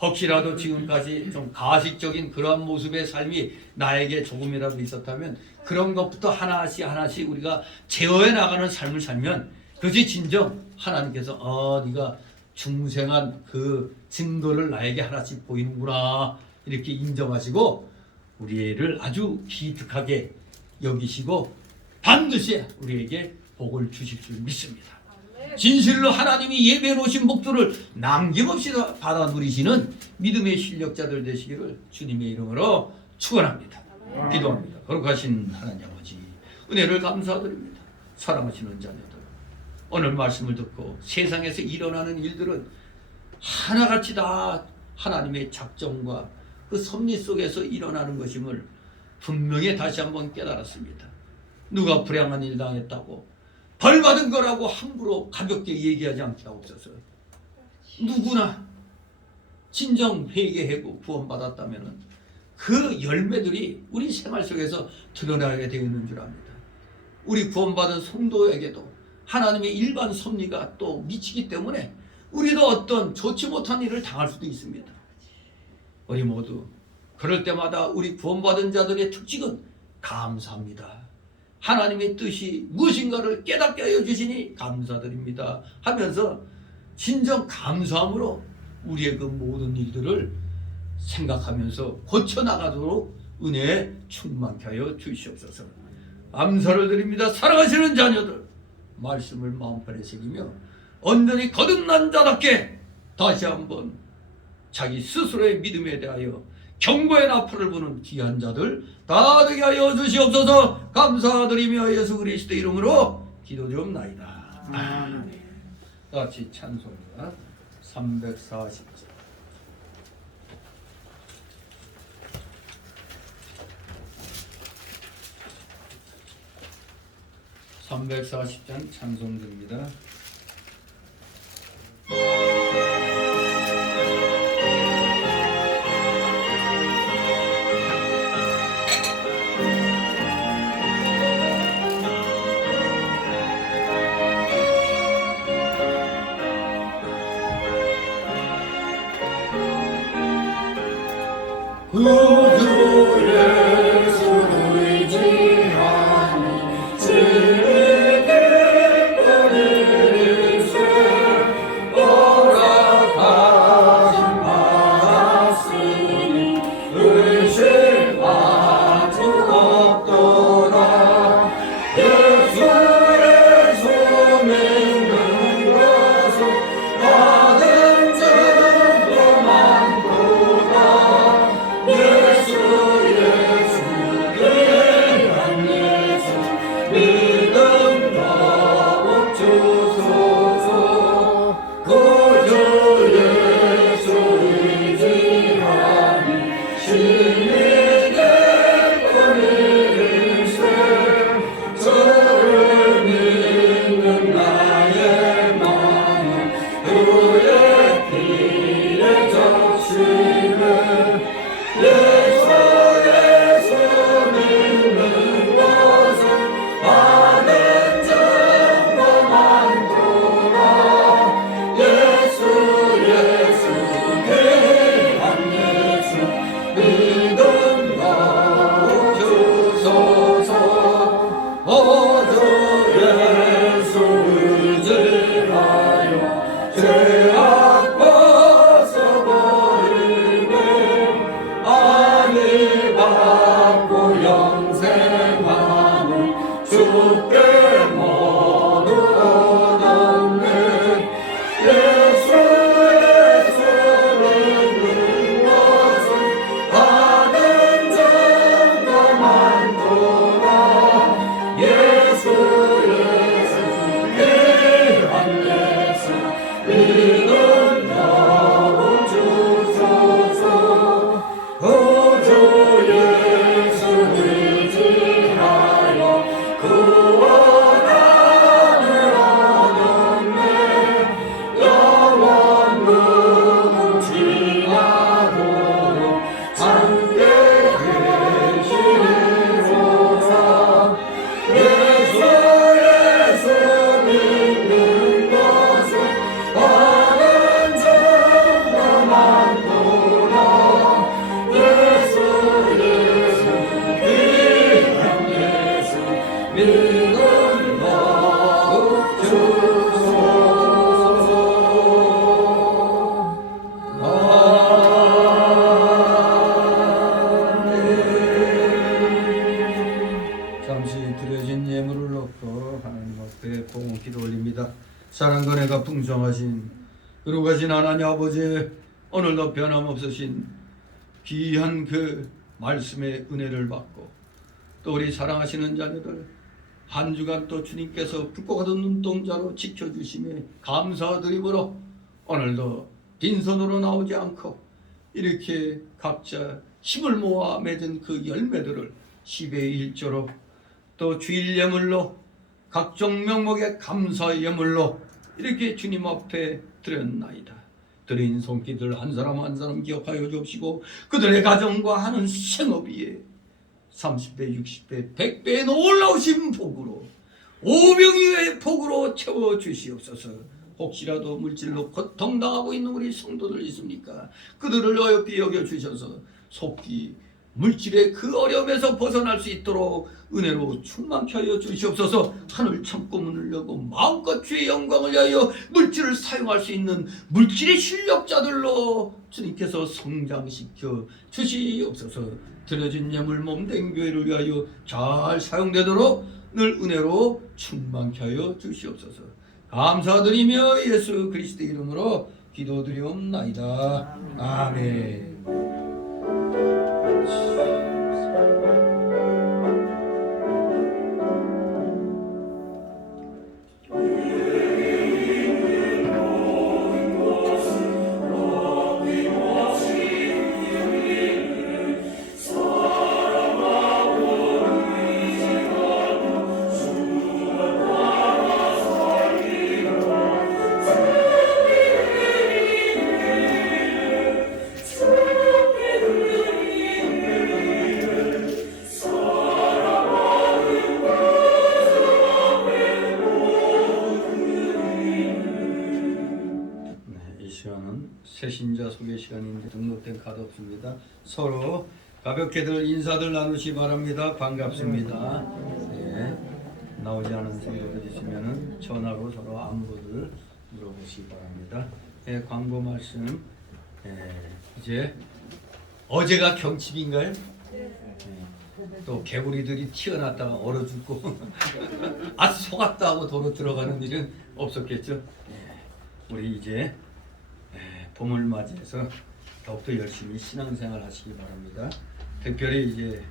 혹시라도 지금까지 좀 가식적인 그러한 모습의 삶이 나에게 조금이라도 있었다면 그런 것부터 하나씩 우리가 제어해 나가는 삶을 살면 그것이 진정 하나님께서 네가 중생한 그 증거를 나에게 하나씩 보이는구나 이렇게 인정하시고 우리를 아주 기특하게 여기시고 반드시 우리에게 복을 주실 줄 믿습니다. 진실로 하나님이 예배해 놓으신 복들을 남김없이 받아 누리시는 믿음의 실력자들 되시기를 주님의 이름으로 축원합니다. 기도합니다. 거룩하신 하나님 아버지, 은혜를 감사드립니다. 사랑하시는 자녀들, 오늘 말씀을 듣고 세상에서 일어나는 일들은 하나같이 다 하나님의 작정과 그 섭리 속에서 일어나는 것임을 분명히 다시 한번 깨달았습니다. 누가 불행한 일 당했다고 벌받은 거라고 함부로 가볍게 얘기하지 않게 하옵소서. 누구나 진정 회개하고 구원받았다면 그 열매들이 우리 생활 속에서 드러나게 되어 있는 줄 압니다. 우리 구원받은 성도에게도 하나님의 일반 섭리가 또 미치기 때문에 우리도 어떤 좋지 못한 일을 당할 수도 있습니다. 우리 모두 그럴 때마다 우리 구원받은 자들의 특징은 감사합니다. 하나님의 뜻이 무엇인가를 깨닫게 하여 주시니 감사드립니다 하면서 진정 감사함으로 우리의 그 모든 일들을 생각하면서 고쳐나가도록 은혜에 충만케 하여 주시옵소서. 감사를 드립니다. 사랑하시는 자녀들, 말씀을 마음편에 새기며 온전히 거듭난 자답게 다시 한번 자기 스스로의 믿음에 대하여 경고의 나팔을 부는 귀한 자들 다 되게 하여 주시옵소서. 감사드리며 예수 그리스도 이름으로 기도드리옵나이다. 아멘. 같이 찬송가 340장 340장 찬송입니다. 구주의 손을 지하니 즐기게 거리세 허락하심 받았으니 의심할 수 없도다. 예수의 손 믿는 것은 받은 증거 많도다. 예수 귀한 예수 믿음 더욱 주소서. 구주 예수 의지하니 신에게 권위일세. 저를 믿는 나의 마음 그의 피에 적시네. 예수 믿는 것은 받은 증거 많도다. 예수 귀한 예수 믿음 더욱 주소서. 오주 예수 의지하여 죄악 벗어버리네. 아니 받고 영생하는 주께 모두 얻었네. 예수 믿는 것은 받은 증거 많도다. 예수 귀한 예수 믿음 더욱 주소서. 구주 예수 의지하여 구원함을 얻었네. 영원 무궁지나도록 함께 계시리로다. 예수 믿는 것은 받은 증거 많도다. 예수 귀한 예수 믿음 더욱 주소서. 아멘. 잠시 드려진 예물을 놓고 하나님 앞에 봉헌 기도 올립니다. 사랑과 은혜가 풍성하신 거룩하신 하나님 아버지, 오늘도 변함없으신 귀한 그 말씀의 은혜를 받고 또 우리 사랑하시는 자녀들 한 주간 또 주님께서 붉고 가던 눈동자로 지켜주심에 감사드리므로 오늘도 빈손으로 나오지 않고 이렇게 각자 힘을 모아 맺은 그 열매들을 10의 1조로 또 주일 예물로 각종 명목의 감사 예물로 이렇게 주님 앞에 드렸나이다. 드린 손길들 한 사람 한 사람 기억하여 주옵시고 그들의 가정과 하는 생업 위에 30배, 60배, 100배의 놀라우신 복으로 오병이의 복으로 채워주시옵소서. 혹시라도 물질로 고통당하고 있는 우리 성도들 있습니까? 그들을 어여삐 여겨주셔서 속기 물질의 그 어려움에서 벗어날 수 있도록 은혜로 충만케 하여 주시옵소서. 하늘 창고문을 열고 마음껏 주의 영광을 위하여 물질을 사용할 수 있는 물질의 실력자들로 주님께서 성장시켜 주시옵소서. 드려진 예물 몸된 교회를 위하여 잘 사용되도록 늘 은혜로 충만케 하여 주시옵소서. 감사드리며 예수 그리스도 이름으로 기도드리옵나이다. 아멘. 새신자 소개 시간인데 등록된 카드 없습니다. 서로 가볍게들 인사들 나누시 바랍니다. 반갑습니다. 네. 나오지 않은 성도들 있으면 전화로 서로 안부를 물어보시기 바랍니다. 네, 광고 말씀. 이제 어제가 경칩인가요? 또 개구리들이 튀어났다가 얼어 죽고 아 속았다 하고 도로 들어가는 일은 없었겠죠. 우리 이제 봄을 맞이해서 더욱더 열심히 신앙생활 하시기 바랍니다. 특별히 이제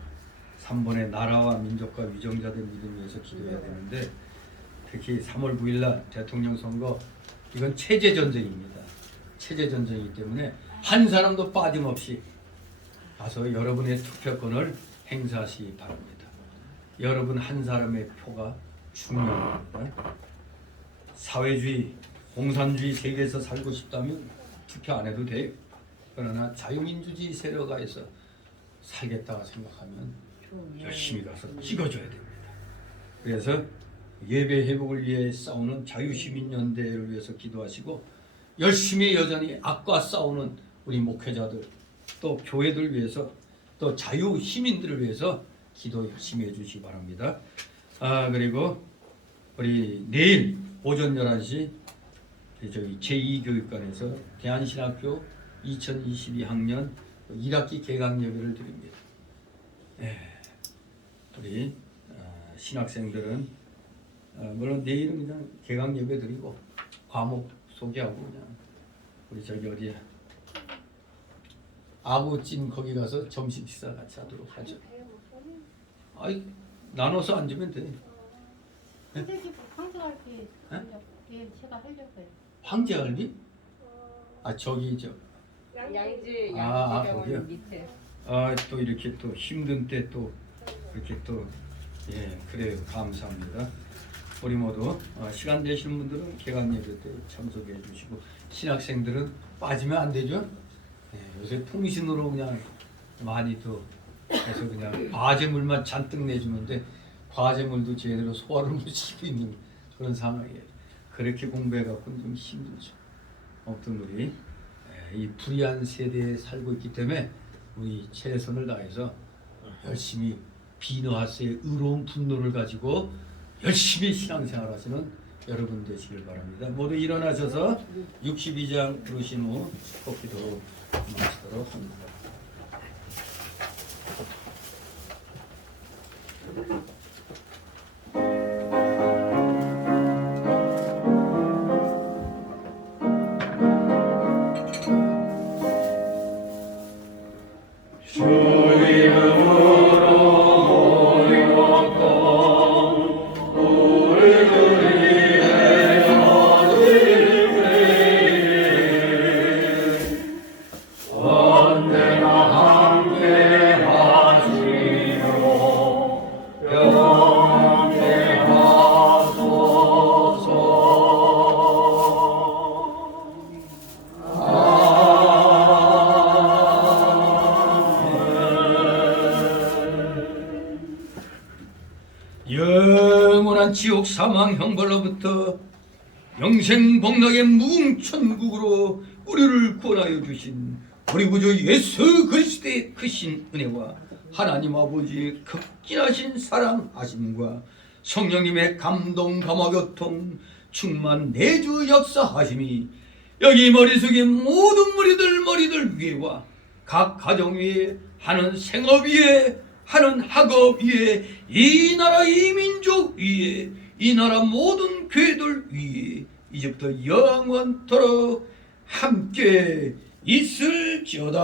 3번의 나라와 민족과 위정자들 믿음 위해서 기도해야 되는데 특히 3월 9일 날 대통령 선거 이건 체제 전쟁입니다. 체제 전쟁이기 때문에 한 사람도 빠짐없이 가서 여러분의 투표권을 행사하시기 바랍니다. 여러분 한 사람의 표가 중요합니다. 사회주의, 공산주의 세계에서 살고 싶다면 투표 안 해도 돼요. 그러나 자유민주주의 세력화에서 살겠다고 생각하면 열심히 가서 찍어줘야 됩니다. 그래서 예배 회복을 위해 싸우는 자유시민연대를 위해서 기도하시고 열심히 여전히 악과 싸우는 우리 목회자들 또 교회들 위해서 또 자유시민들을 위해서 기도 열심히 해주시기 바랍니다. 그리고 우리 내일 오전 11시 저희 제2교육관에서 대한신학교 2022학년 1학기 개강 예배를 드립니다. 우리 신학생들은 물론 내일은 그냥 개강 예배 드리고 과목 소개하고 그냥 우리 저기 어디야 아구찜 거기 가서 점심 식사 같이 하도록 하죠. 아이 나눠서 앉으면 돼. 황제갈비 제가 하려고요. 황제갈비? 저기 저 양지 거기요? 밑에. 또 이렇게 또 힘든 때 또 이렇게 또 그래요. 감사합니다. 우리 모두 시간 되시는 분들은 개강 예배 때 참석해 주시고 신학생들은 빠지면 안 되죠. 요새 통신으로 그냥 많이 또 해서 그냥 과제물만 잔뜩 내주면 돼. 과제물도 제대로 소화를 못 시키고 있는 그런 상황이에요. 그렇게 공부해갖고는 좀 힘들죠. 아무튼 우리 이 불의한 세대에 살고 있기 때문에 우리 최선을 다해서 열심히 비너하스의 의로운 분노를 가지고 열심히 신앙생활 하시는 여러분 되시길 바랍니다. 모두 일어나셔서 62장 부르신 후 꼭기도록 마치도록 합니다. 영원한 지옥 사망 형벌로부터 영생 복락의 무궁천국으로 우리를 구원하여 주신 우리 구주 예수 그리스도의 크신 은혜와 하나님 아버지의 극진하신 사랑하심과 성령님의 감동 감화교통 충만 내주 역사하심이 여기 머리 숙인 모든 머리들 위에와 각 가정 위에 하는 생업 위에 하는 학업 위에 이 나라 이 민족 위에 이 나라 모든 교회들 위에 이제부터 영원토록 함께 있을지어다.